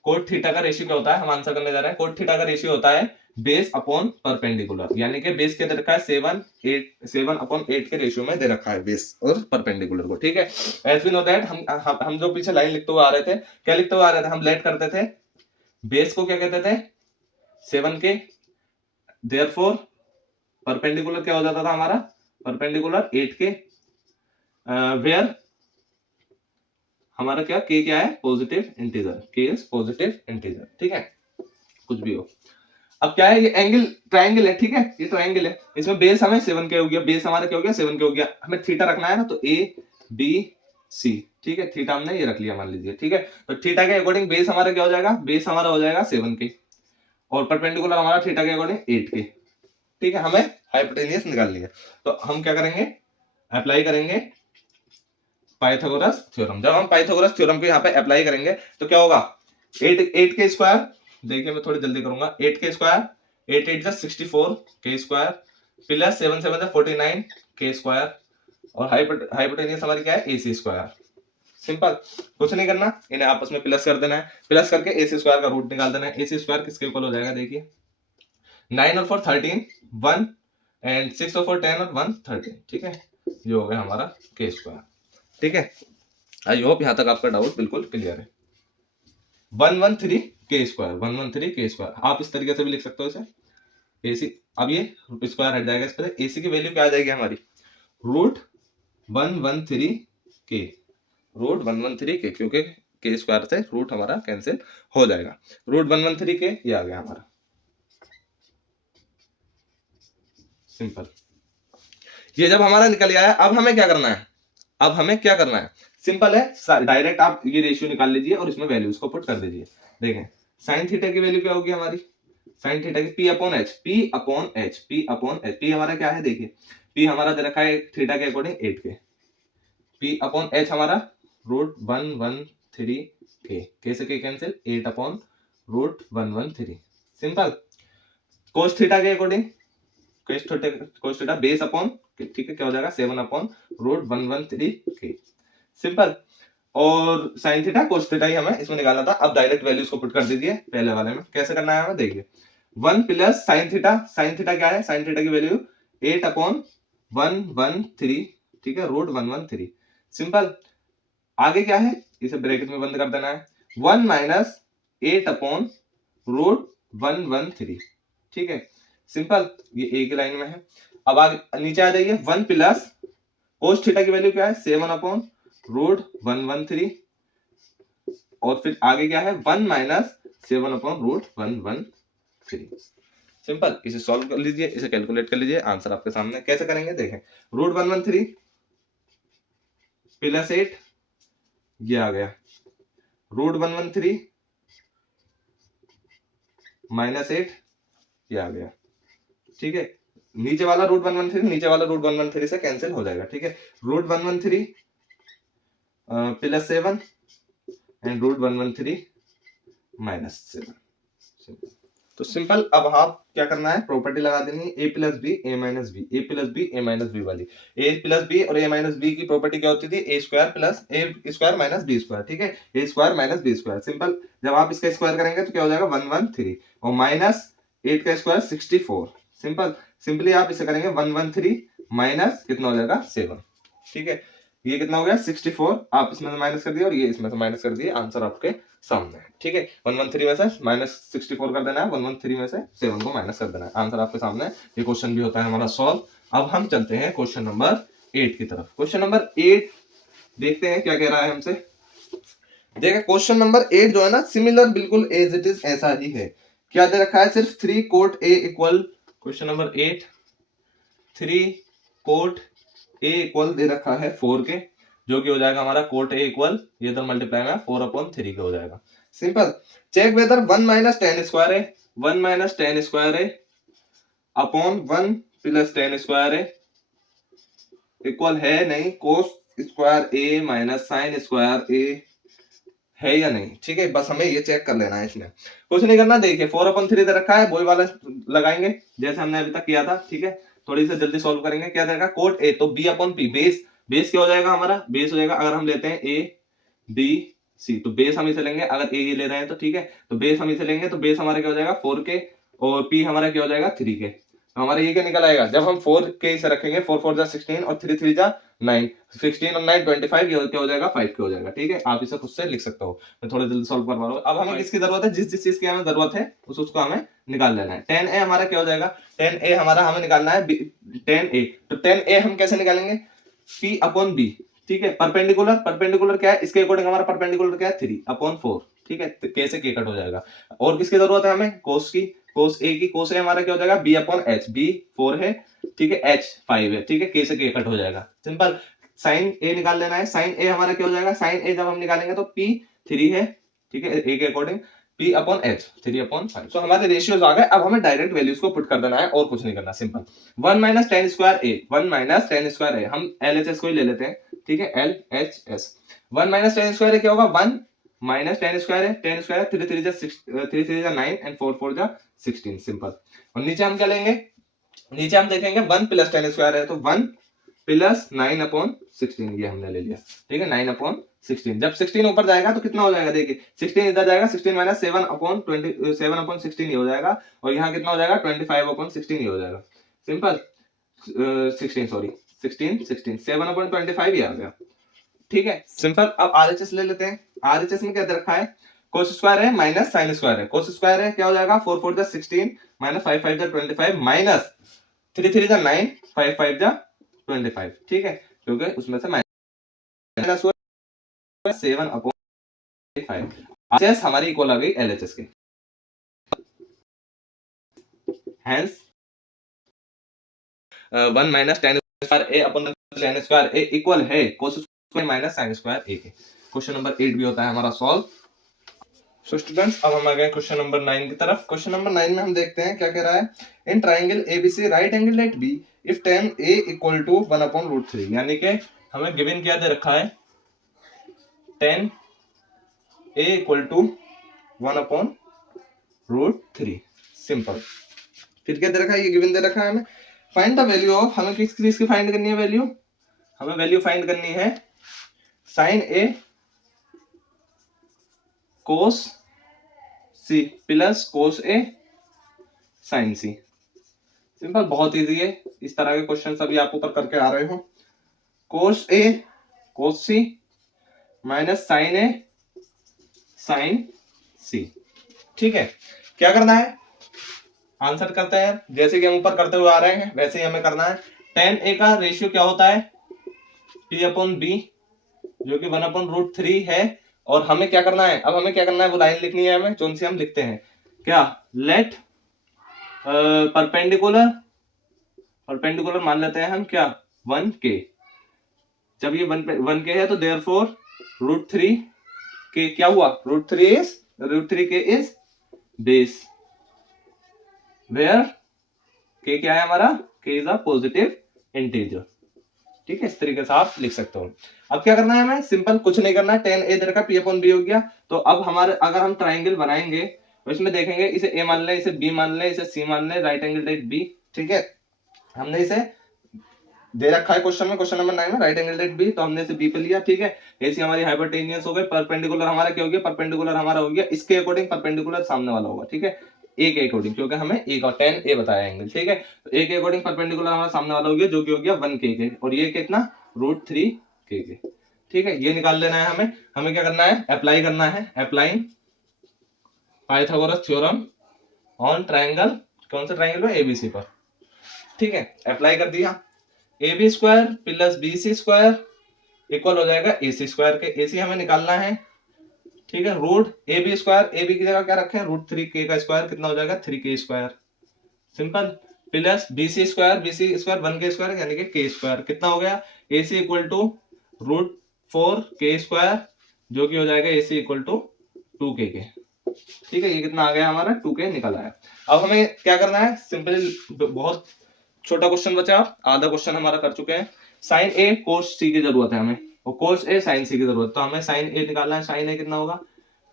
कोट थीटा का रेशियो क्या होता है, हम आंसर करने जा रहे हैं। कोट थीटा का रेशियो होता है बेस अपॉन परपेंडिकुलर, यानी कि बेस क्या दे रखा है 7/8 के रेशियो में दे रखा है बेस और परपेंडिकुलर को, ठीक है। एज वी नो दैट हम जो पीछे लाइन लिखते हुए आ रहे थे, क्या लिखते हुए आ रहे थे, हम लेट करते थे बेस को क्या कहते थे 7 के, देयरफॉर परपेंडिकुलर क्या हो जाता था हमारा, परपेंडिकुलर 8 के, वेयर हमारा क्या k क्या है positive integer, k is positive integer, ठीक है, कुछ भी हो। अब क्या है, ये एंगल ट्रायंगल है, ठीक है, ये ट्रायंगल है, इसमें बेस हमें 7 के हो गया, बेस हमारा क्या हो गया 7 के हो गया, हमें थीटा रखना है ना, तो A B C, ठीक है, थीटा हमने ये रख लिया मान लीजिए, ठीक है। तो थीटा के अकॉर्डिंग बेस हमारा क्या हो जाएगा, बेस हमारा हो जाएगा 7 के और परपेंडिकुलर हमारा थीटा के अकॉर्डिंग 8 के, ठीक है। हमें हाइपोटेन्यूज निकालनी है, तो हम क्या करेंगे, अप्लाई करेंगे पाइथागोरस थ्योरम। जब हम पाइथागोरस थ्योरम को यहाँ पे अप्लाई करेंगे तो क्या होगा 8 के स्क्वायर, देखिए मैं थोड़ी जल्दी करूंगा, 8 के स्क्वायर 8 8 64 के स्क्वायर प्लस 7 7 49 के स्क्वायर और हाइपोटेन्यूज हमारी क्या है AC स्क्वायर। सिंपल, कुछ नहीं करना, इन्हें आपस में प्लस कर देना है, प्लस करके AC स्क्वायर का रूट निकाल देना है। AC स्क्वायर किसके इक्वल हो जाएगा, देखिए 9 और 4 13 1 एंड 6 और 4 10 और 1 13, ठीक है, ये हो गया हमारा के स्क्वायर, ठीक है। आई होप यहां तक आपका डाउट बिल्कुल क्लियर है। 113 के स्क्वायर, 113 के स्क्वायर आप इस तरीके से भी लिख सकते हो इसे AC। अब ये स्क्वायर हट जाएगा, इस पर AC की वैल्यू क्या आ जाएगी हमारी रूट 113 के, रूट 113 के, क्योंकि के स्क्वायर से रूट हमारा कैंसिल हो जाएगा, रूट 113 के ये आ गया हमारा। सिंपल, ये जब हमारा निकल गया है, अब हमें क्या करना है, अब हमें क्या करना है, सिंपल है, डायरेक्ट आप ये रेशियो निकाल लीजिए और इसमें वैल्यूज को पुट कर दीजिए। देखें साइन थीटा की वैल्यू क्या होगी हमारी, साइन थीटा की P upon H, P upon H, P upon H, P हमारा क्या है, देखिए P हमारा दे रखा है थीटा के अकॉर्डिंग 8 के, P अपॉन H हमारा रूट 113 के से के cancel 8 upon root 113। Simple, cos theta के according cos theta base upon, ठीक है, क्या हो जाएगा 7 अपॉन रूट 113 के। सिंपल, और साइन थीटा कोस थीटा ही हमें इसमें निकालना था। अब डायरेक्ट वैल्यूज को पुट कर दीजिए पहले वाले में। कैसे करना है हमें देखिए, 1 plus sine theta, sine theta क्या है, साइन थीटा की वैल्यू 8/113, ठीक है, √113। सिंपल। आगे क्या है, इसे ब्रैकेट में बंद कर देना है, 1 माइनस 8/√113, ठीक है, सिंपल। ये एक लाइन में है। अब आगे नीचे आ जाइए, 1 प्लस कोस थीटा की वैल्यू क्या है, 7/√113, और फिर आगे क्या है, 1 माइनस 7/√113। सिंपल। इसे सॉल्व कर लीजिए, इसे कैलकुलेट कर लीजिए, आंसर आपके सामने। कैसे करेंगे देखें, √113 प्लस 8, ये आ गया, √113 माइनस 8, ये आ गया, ठीक है। नीचे वाला √113 नीचे वाला √113 से कैंसिल हो जाएगा, ठीक है। √113 प्लस 7 एंड √113 माइनस 7। तो सिंपल। अब आप क्या करना है, प्रॉपर्टी लगा देनी है, a plus B A minus B, A plus B A minus B वाली। a प्लस बी और a माइनस बी की प्रॉपर्टी क्या होती थी, a square plus a square minus b square, ठीक है, a square minus b square. Simple. जब आप इसका स्क्वायर करेंगे तो क्या हो जाएगा, 113, और माइनस 8 का स्क्वायर 64। सिंपल। सिंपली आप इसे करेंगे 113 माइनस कितना हो जाएगा 7, ठीक है। ये कितना हो गया 64, आप इसमें से माइनस कर दिए और ये इसमें से माइनस कर दिए, आंसर आपके सामने है, ठीक है। 113 में से माइनस 64 कर देना है, 113 में से 7 को माइनस कर देना है, आंसर आपके सामने है। ये क्वेश्चन भी होता है हमारा सॉल्व। अब हम चलते हैं क्वेश्चन नंबर 8 की तरफ। क्वेश्चन नंबर 8 देखते हैं क्या कह रहा है हमसे। देखिए क्वेश्चन नंबर 8 जो है ना, सिमिलर बिल्कुल एज इट इज ऐसा ही है। क्या दे रखा है, सिर्फ 3 cot A equal, question number 8 3 cot A equal दे रखा है 4 के, जो कि हो जाएगा हमारा कोट ए इक्वल, ये इधर मल्टीप्लाई में 4/3 के हो जाएगा। Simple. Check whether 1 minus ten square है, 1 माइनस टेन स्क्वायर है अपॉन 1 प्लस टेन स्क्वायर है इक्वल है नहीं cos square A minus sine square A, है या नहीं, ठीक है। बस हमें ये चेक कर लेना है, इसमें कुछ नहीं करना। देखिए 4/3 दे रखा है, वही वाला लगाएंगे जैसे हमने अभी तक किया था, ठीक है। थोड़ी सी जल्दी सॉल्व करेंगे। क्या देगा, कोट ए, तो b/p, बेस, बेस क्या हो जाएगा हमारा, बेस हो जाएगा, अगर हम लेते हैं a b c, तो बेस हम इसे लेंगे, अगर a ये ले रहे हैं तो ठीक है, तो बेस हम इसे लेंगे, तो बेस हमारा क्या हो जाएगा 4k, और p हमारा क्या हो जाएगा 3k। तो हमारा ये क्या निकल आएगा, जब हम 4k इसे रखेंगे, 4 4 जा 16 और 3 3 जा 9, 16 और 9 25, ये क्या हो जाएगा 5 के हो जाएगा, ठीक है। आप इसे खुद से लिख सकते हो, मैं थोड़ा जल्दी सॉल्व करवा रहा हूँ। अब हमें किसकी जरूरत है, जिस जिस चीज की हमें जरूरत है उसको हमें निकाल लेना है। 10a हमारा क्या हो जाएगा, 10a हमारा हमें निकालना है 10a, तो 10a हम कैसे निकालेंगे, p/b, ठीक है। परपेंडिकुलर, परपेंडिकुलर क्या है, इसके अकॉर्डिंग हमारा परपेंडिकुलर क्या है 3/4, ठीक है, तो कैसे के कट हो जाएगा। और किसकी जरूरत है हमें, कोस की, कोस ए की, कोस ए हमारा क्या हो जाएगा b/h, b 4 है, ठीक है, h 5 है, ठीक है, के से के कट हो जाएगा। सिंपल। साइन ए निकाल लेना है, साइन ए हमारा क्या हो जाएगा, साइन ए जब हम निकालेंगे तो p 3 है, ठीक है, ए के अकॉर्डिंग p/h 3/5। सो हमारे रेशियोज आ गए। अब हमें डायरेक्ट वैल्यूज को पुट कर देना है और कुछ नहीं करना। सिंपल। 1 माइनस टेन स्क्वायर ए, 1 माइनस टेन स्क्वायर ए, हम LHS को ही ले लेते हैं, ठीक है, LHS। 1 माइनस टेन स्क्वायर ए क्या होगा, 1 माइनस टेन स्क्वायर है, 10 स्क्वायर 3 3 जा 6, 3 3 जा 9 एंड 4 4 जा 16। सिंपल। और नीचे हम क्या लेंगे, नीचे हम देखेंगे 1 प्लस टेन स्क्वायर है, तो 1 प्लस 9/16, ये हमने ले लिया, ठीक है, 9/16। जब 16 ऊपर जाएगा तो कितना हो जाएगा, देखिए 16 इधर जाएगा, 16 माइनस 7/20, 7/16 ये हो जाएगा, और यहाँ कितना हो जाएगा 25/16 ये हो जाएगा। सिंपल। 16 सॉरी 16 7/25 ये आ गया, ठीक है। सिंपल। अब RHS ले लेते हैं। RHS में क्या दे रखा है, कोस स्क्वायर है माइनस साइन स्क्वायर है, कोस स्क्वायर है क्या हो जाएगा 4 4 जा 16 माइनस 5 5 जा 25 माइनस 3 3 जा 9 5 5 जा 25, ठीक है, क्योंकि उसमें से माइनस 7/5। RHS हमारी इक्वल आ गई LHS के, hence 1 minus ten square A upon tan square A equal है cos square minus sine square A के। क्वेश्चन नंबर 8 भी होता है हमारा सॉल्व। सो स्टूडेंट्स, अब हम आ गए क्वेश्चन नंबर 9 की तरफ। क्वेश्चन नंबर 9 में हम देखते हैं क्या कह रहा है, in triangle ABC right angle at B if tan A equal to 1/√3, यानी कि हमें गिवन क्या दे रखा है, tan A equal to 1/√3। Simple. फिर क्या दे रखा है, ये गिवन दे रखा है हमें, फाइंड द वैल्यू ऑफ, हमें किस चीज की फाइंड करनी है वैल्यू, हमें वैल्यू फाइंड करनी है साइन ए कोस सी प्लस कोस ए साइन सी। सिंपल, बहुत इजी है। इस तरह के क्वेश्चन अभी आप ऊपर करके आ रहे हो। कोस ए कोस सी माइनस साइन ए साइन सी। ठीक है, क्या करना है, आंसर करते हैं। जैसे कि हम ऊपर करते हुए आ रहे हैं वैसे ही हमें करना है। tan a का रेशियो क्या होता है, p अपॉन बी, जो कि 1/√3 है। और हमें क्या करना है, अब हमें क्या करना है, वो लाइन लिखनी है हमें, जो सी हम लिखते हैं क्या, लेट परपेंडिकुलर, परपेंडिकुलर मान लेते हैं हम क्या 1k। जब ये 1k है तो देयरफॉर √3 के क्या हुआ, √3 k is base, where k क्या है हमारा, k is a positive integer. ठीक है, इस तरीके से आप लिख सकते हो। अब क्या करना है हमें, सिंपल कुछ नहीं करना है। tan a इधर का p अपॉन b हो गया। तो अब हमारे अगर हम ट्राइंगल बनाएंगे तो इसमें देखेंगे, इसे a मान ले, इसे b मान ले, इसे c मान ले, राइट एंगल डाइट b। ठीक है, हमने इसे दे रखा है क्वेश्चन में, क्वेश्चन नंबर 9 में, राइट एंगल डाइट b, तो हमने इसे b पे लिया। ठीक है, ऐसी हमारी हाइपोटेन्यूस हो गई। परपेंडिकुलर हमारा क्या हो गया, परपेंडिकुलर हमारा हो गया इसके अकॉर्डिंग, परपेंडिकुलर सामने वाला होगा। ठीक है, ए के अकॉर्डिंग, क्योंकि हमें ए का tan a बताया एंगल। ठीक है, तो ए के अकॉर्डिंग परपेंडिकुलर हमारा सामने वाला हो गया, जो कि हो गया 1k के, और ये कितना √3k के। ठीक है, ये निकाल लेना है हमें। हमें क्या करना है, अप्लाई करना है, applying Pythagoras theorem on triangle, कौन सा ट्राइंगल है, एबीसी पर। ठीक है, अप्लाई कर दिया। AB square plus BC square equal हो जाएगा AC स्क्वायर के। AC हमें निकालना है। ठीक है, रूट AB स्क्वायर, AB की जगह क्या रखें, √3k का स्क्वायर, कितना हो जाएगा 3k square. Simple, plus BC square, BC square 1k square यानी कि k स्क्वायर, कितना हो गया, AC equal to √4k square, जो कि हो जाएगा AC इक्वल टू 2k के। ठीक है, ये कितना आ गया हमारा 2k निकल आया। अब हमें क्या करना है, सिंपल, बहुत छोटा क्वेश्चन बचा, आधा क्वेश्चन हमारा कर चुके हैं। साइन ए कोस सी की जरूरत है हमें, और कोस ए साइन सी की जरूरत, तो हमें साइन ए निकालना है। साइन ए कितना होगा,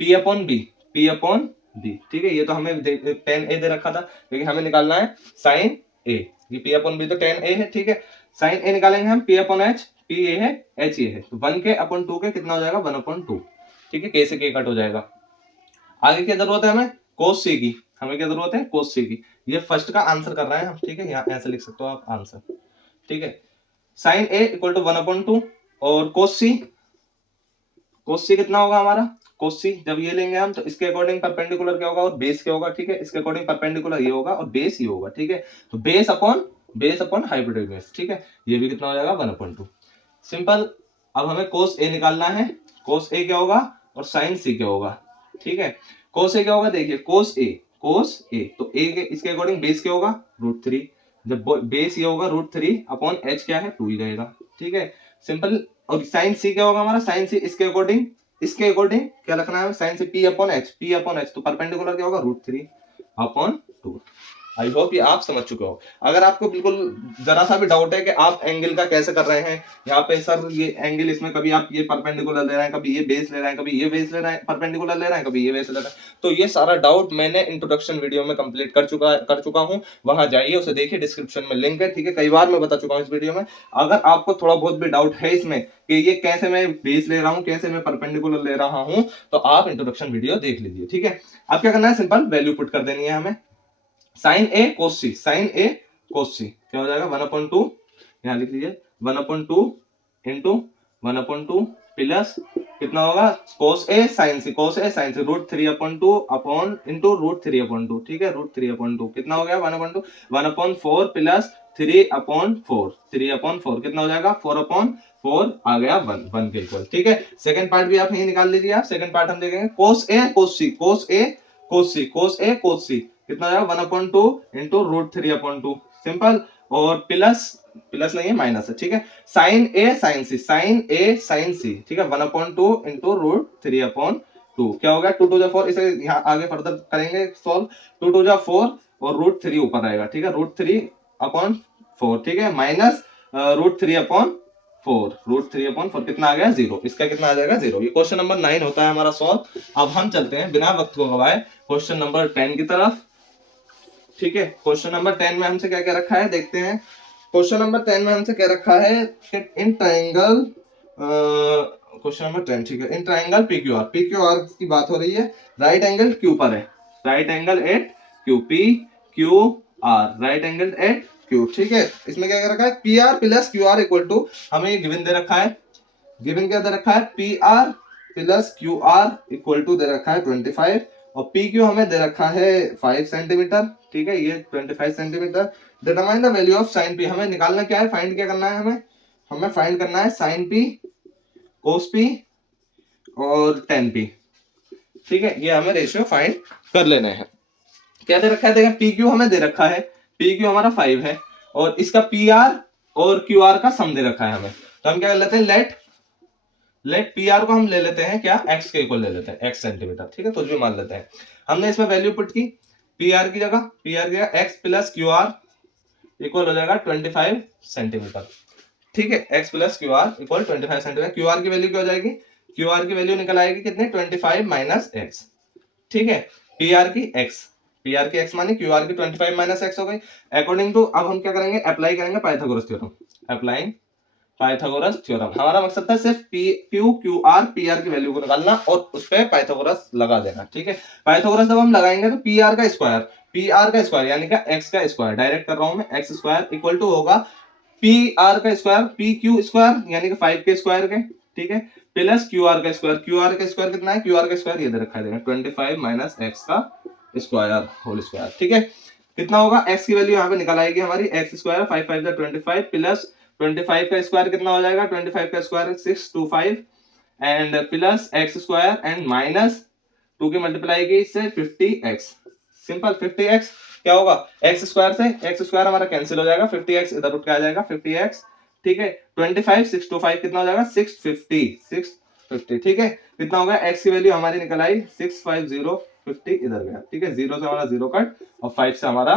P upon B, P upon B. ठीक है, ये तो हमें tan ए दे रखा था, लेकिन हमें निकालना है साइन ए। ये पी अपॉन बी तो tan ए है। ठीक है, साइन ए निकालेंगे हम, P upon H, P A है, एच ए है, तो 1k अपॉन 2k कितना हो जाएगा 1/2। ठीक है, k से k कट हो जाएगा। आगे क्या जरूरत है हमें, कोस सी की, हमें क्या जरूरत है, कोस सी की। ये फर्स्ट का आंसर कर रहे हैं हम। ठीक है, यहाँ ऐसे लिख सकते हो आप आंसर। ठीक है, साइन ए इक्वल टू 1/2, और कोस सी, कोस सी कितना होगा हमारा, कोस सी जब ये लेंगे हम तो इसके अकॉर्डिंग परपेंडिकुलर क्या होगा और बेस क्या होगा। ठीक है, इसके अकॉर्डिंग परपेंडिकुलर ये होगा और बेस ये होगा। ठीक है, तो बेस अपॉन हाइपोटेन्यूज। ठीक है, ये भी कितना हो जाएगा 1/2। सिंपल, अब हमें कोस ए निकालना है। कोस ए क्या होगा और साइन सी क्या होगा। ठीक है, कोस ए क्या होगा, देखिए कोस ए तो ए के इसके अकॉर्डिंग बेस क्या होगा √3, जब बेस ये होगा √3 अपॉन एच क्या है 2 ही रहेगा। ठीक है, सिंपल। और साइन सी क्या होगा हमारा, साइन सी इसके अकॉर्डिंग क्या रखना है, sine C P upon H, तो परपेंडिकुलर क्या होगा √3/2। आई होप ये आप समझ चुके हो। अगर आपको बिल्कुल जरा सा भी डाउट है कि आप एंगल का कैसे कर रहे हैं, यहाँ पे सर ये एंगल, इसमें कभी आप ये परपेंडिकुलर ले रहे हैं, कभी ये बेस ले रहे हैं, कभी ये बेस ले रहे हैं, परपेंडिकुलर ले रहे हैं, कभी ये बेस ले रहे हैं, तो ये सारा डाउट मैंने इंट्रोडक्शन वीडियो में कंप्लीट कर चुका हूँ। वहां जाइए, उसे देखिए, डिस्क्रिप्शन में लिंक है। ठीक है, कई बार मैं बता चुका हूँ इस वीडियो में। अगर आपको थोड़ा बहुत भी डाउट है इसमें कि ये कैसे मैं बेस ले रहा हूँ, कैसे मैं परपेंडिकुलर ले रहा हूँ, तो आप इंट्रोडक्शन वीडियो देख लीजिए। ठीक है, अब क्या करना है, सिंपल वैल्यू पुट कर देनी है हमें। साइन ए कोस सी क्या हो जाएगा 1/2, यहाँ लिख लीजिए 1/2 इंटू 1/2 प्लस कितना होगा कोस ए साइन सी, √3/2 अपॉन इंटू √3/2। ठीक है, √3/2 कितना हो गया 1/2, 1/4 प्लस 3/4 कितना हो जाएगा 4/4 आ गया 1 के इक्वल। ठीक है, सेकंड पार्ट भी आप यही निकाल लीजिए। आप सेकंड पार्ट हम देखेंगे, कोस ए कोस सी कितना जाएगा 1/2 इंटू √3/2। सिंपल, और प्लस नहीं है, माइनस है। ठीक है, साइन ए साइन सी। ठीक है, 1/2 इंटू √3/2 क्या हो गया 2 to the 4। इसे यहाँ आगे फर्दर करेंगे सॉल्व, 2 to the 4 और √3 ऊपर आएगा। ठीक है, √3/4। ठीक है, माइनस √3/4 कितना आ गया 0। इसका कितना आ जाएगा 0। ये क्वेश्चन नंबर 9 होता है हमारा सॉल्व। अब हम चलते हैं बिना वक्त को गवाए क्वेश्चन नंबर 10 की तरफ। ठीक है, क्वेश्चन नंबर 10 में हमसे क्या क्या रखा है देखते हैं। क्वेश्चन नंबर 10 में हमसे क्या रखा है, इन ट्राइंगल क्वेश्चन नंबर 10, ठीक है। इन ट्राइंगल PQR, PQR की बात हो रही है, राइट एंगल क्यू पर है, right angle at Q, PQR, right angle at Q, ठीक है। इसमें क्या रखा है, PR plus QR equal to, हमें ये गिवन दे रखा है, गिवन क्या दे रखा है, PR plus QR equal to दे रखा है 25, और PQ हमें दे रखा है 5 सेंटीमीटर, ठीक है, ये 25 centimetre. Determine the value of sine P, हमें निकालना क्या है, फाइंड क्या करना है, हमें फाइंड करना है साइन P, cos P और tan P, ठीक है। ये हमें रेशियो फाइंड कर लेने हैं। क्या दे रखा है, देखिए PQ हमें दे रखा है, PQ हमारा 5 है, और इसका PR और QR का सम दे रखा है हमें, तो हम क्या कर लेते हैं, लेट PR को हम ले लेते हैं क्या, x के इक्वल ले लेते हैं, x सेंटीमीटर, ठीक है, कुछ भी मान लेते हैं। हमने इसमें वैल्यू पुट की, PR की जगह x प्लस QR इक्वल हो जाएगा 25 सेंटीमीटर, ठीक है, x plus QR equal 25 centimetre. QR की वैल्यू क्या हो जाएगी, QR की वैल्यू निकल आएगी कितने, 25 माइनस x, ठीक है। PR की x मानी QR की 25 माइनस x हो गई। अकॉर्डिंग टू, अब हम क्या करेंगे, अप्लाई करेंगे Pythagoras theorem, applying Pythagoras theorem. हमारा मकसद था सिर्फ QR PR की वैल्यू को निकालना और उस पे पाइथागोरस लगा देना, ठीक है। पाइथागोरस जब हम लगाएंगे तो PR का स्क्वायर यानी कि x का स्क्वायर, डायरेक्ट कर रहा हूं मैं, x स्क्वायर इक्वल टू होगा PR का स्क्वायर PQ स्क्वायर यानी कि 5 के स्क्वायर के, ठीक है, प्लस QR का स्क्वायर कितना है, QR का स्क्वायर ये दे रखा है 25 माइनस x का स्क्वायर होल स्क्वायर, ठीक है। कितना होगा, x की वैल्यू यहाँ पे निकल आएगी हमारी, x स्क्वायर 5 5 25 प्लस 25 का स्क्वायर कितना हो जाएगा, 25 का square 625 and plus x square and minus 2 की मल्टीप्लाई की इससे 50x, सिंपल 50x क्या होगा, x स्क्वायर से x स्क्वायर हमारा कैंसिल हो जाएगा, 50x इधर उठ के आ जाएगा 50x, ठीक है। 25 625 कितना हो जाएगा, 650, ठीक है। कितना होगा, x की वैल्यू हमारी निकल आई 65050 इधर गया, ठीक है, 0 से हमारा 0 कट और 5 से हमारा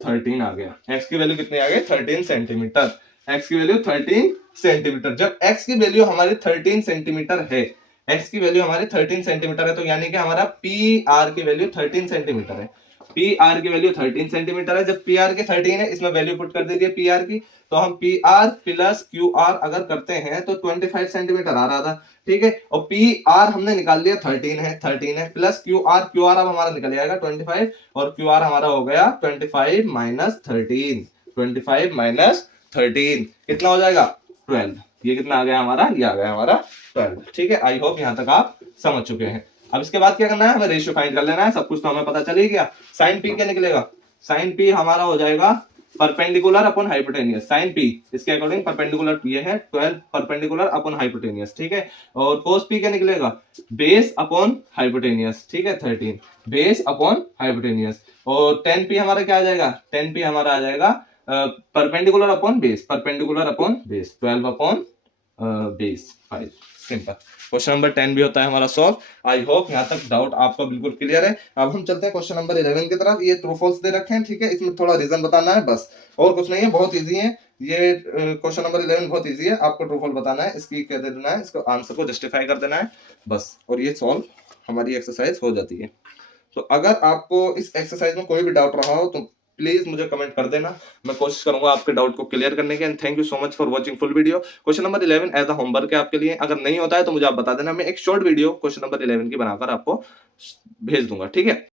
13 आ गया। x की वैल्यू कितनी आ गई, 13 सेंटीमीटर, x की वैल्यू 13 सेंटीमीटर। जब x की वैल्यू हमारी 13 सेंटीमीटर है, x की वैल्यू हमारी 13 सेंटीमीटर है, तो यानी कि हमारा PR की वैल्यू 13 सेंटीमीटर है, PR की वैल्यू 13 सेंटीमीटर है। जब PR की 13 है, इसमें वैल्यू पुट कर दीजिए PR की, तो हम PR प्लस QR अगर करते हैं तो 25 सेंटीमीटर आ रहा था, ठीक है, और PR हमने निकाल लिया 13 है प्लस QR अब हमारा निकल जाएगा 25 और QR हमारा हो गया 25 माइनस 13, 25 माइनस 13 कितना हो जाएगा, 12। ये कितना आ गया हमारा, ये आ गया हमारा 12, ठीक है। आई होप यहाँ तक आप समझ चुके हैं। अब इसके बाद क्या करना है, हमें रेशियो फाइंड कर लेना है, सब कुछ तो हमें पता चल ही गया। साइन P क्या निकलेगा, साइन P हमारा हो जाएगा perpendicular upon hypotenuse, sine P इसके अकॉर्डिंग परपेंडिकुलर ये है 12 परपेंडिकुलर अपॉन हाइपोटेनियस, ठीक है। और cos P क्या निकलेगा, बेस अपॉन हाइपोटेनियस, ठीक है, 13 बेस अपॉन हाइपोटेनियस। और tan P हमारा क्या आ जाएगा, tan P हमारा आ जाएगा perpendicular upon base, 12 upon base 5, simple. Question number 10 भी होता है हमारा सॉल्व। आई होप यहाँ तक डाउट आपका बिल्कुल क्लियर है। अब हम चलते हैं क्वेश्चन नंबर 11 की तरफ। ये ट्रू फॉल्स दे रखे हैं, ठीक है, इसमें थोड़ा रीजन बताना है बस, और कुछ नहीं है, बहुत इजी है ये। क्वेश्चन नंबर 11 बहुत इजी है, आपको ट्रू फॉल्स बताना है, इसकी क्या दे देना है, इसको आंसर को जस्टिफाई कर देना है बस, और ये सॉल्व हमारी एक्सरसाइज हो जाती है। तो अगर आपको इस एक्सरसाइज में कोई भी डाउट रहा हो तो प्लीज मुझे कमेंट कर देना, मैं कोशिश करूंगा आपके डाउट को क्लियर करने की। And thank you so much for watching full video. Question number 11 as a homework है आपके लिए, अगर नहीं होता है तो मुझे आप बता देना, मैं एक शॉर्ट वीडियो क्वेश्चन नंबर 11 की बनाकर आपको भेज दूंगा, ठीक है।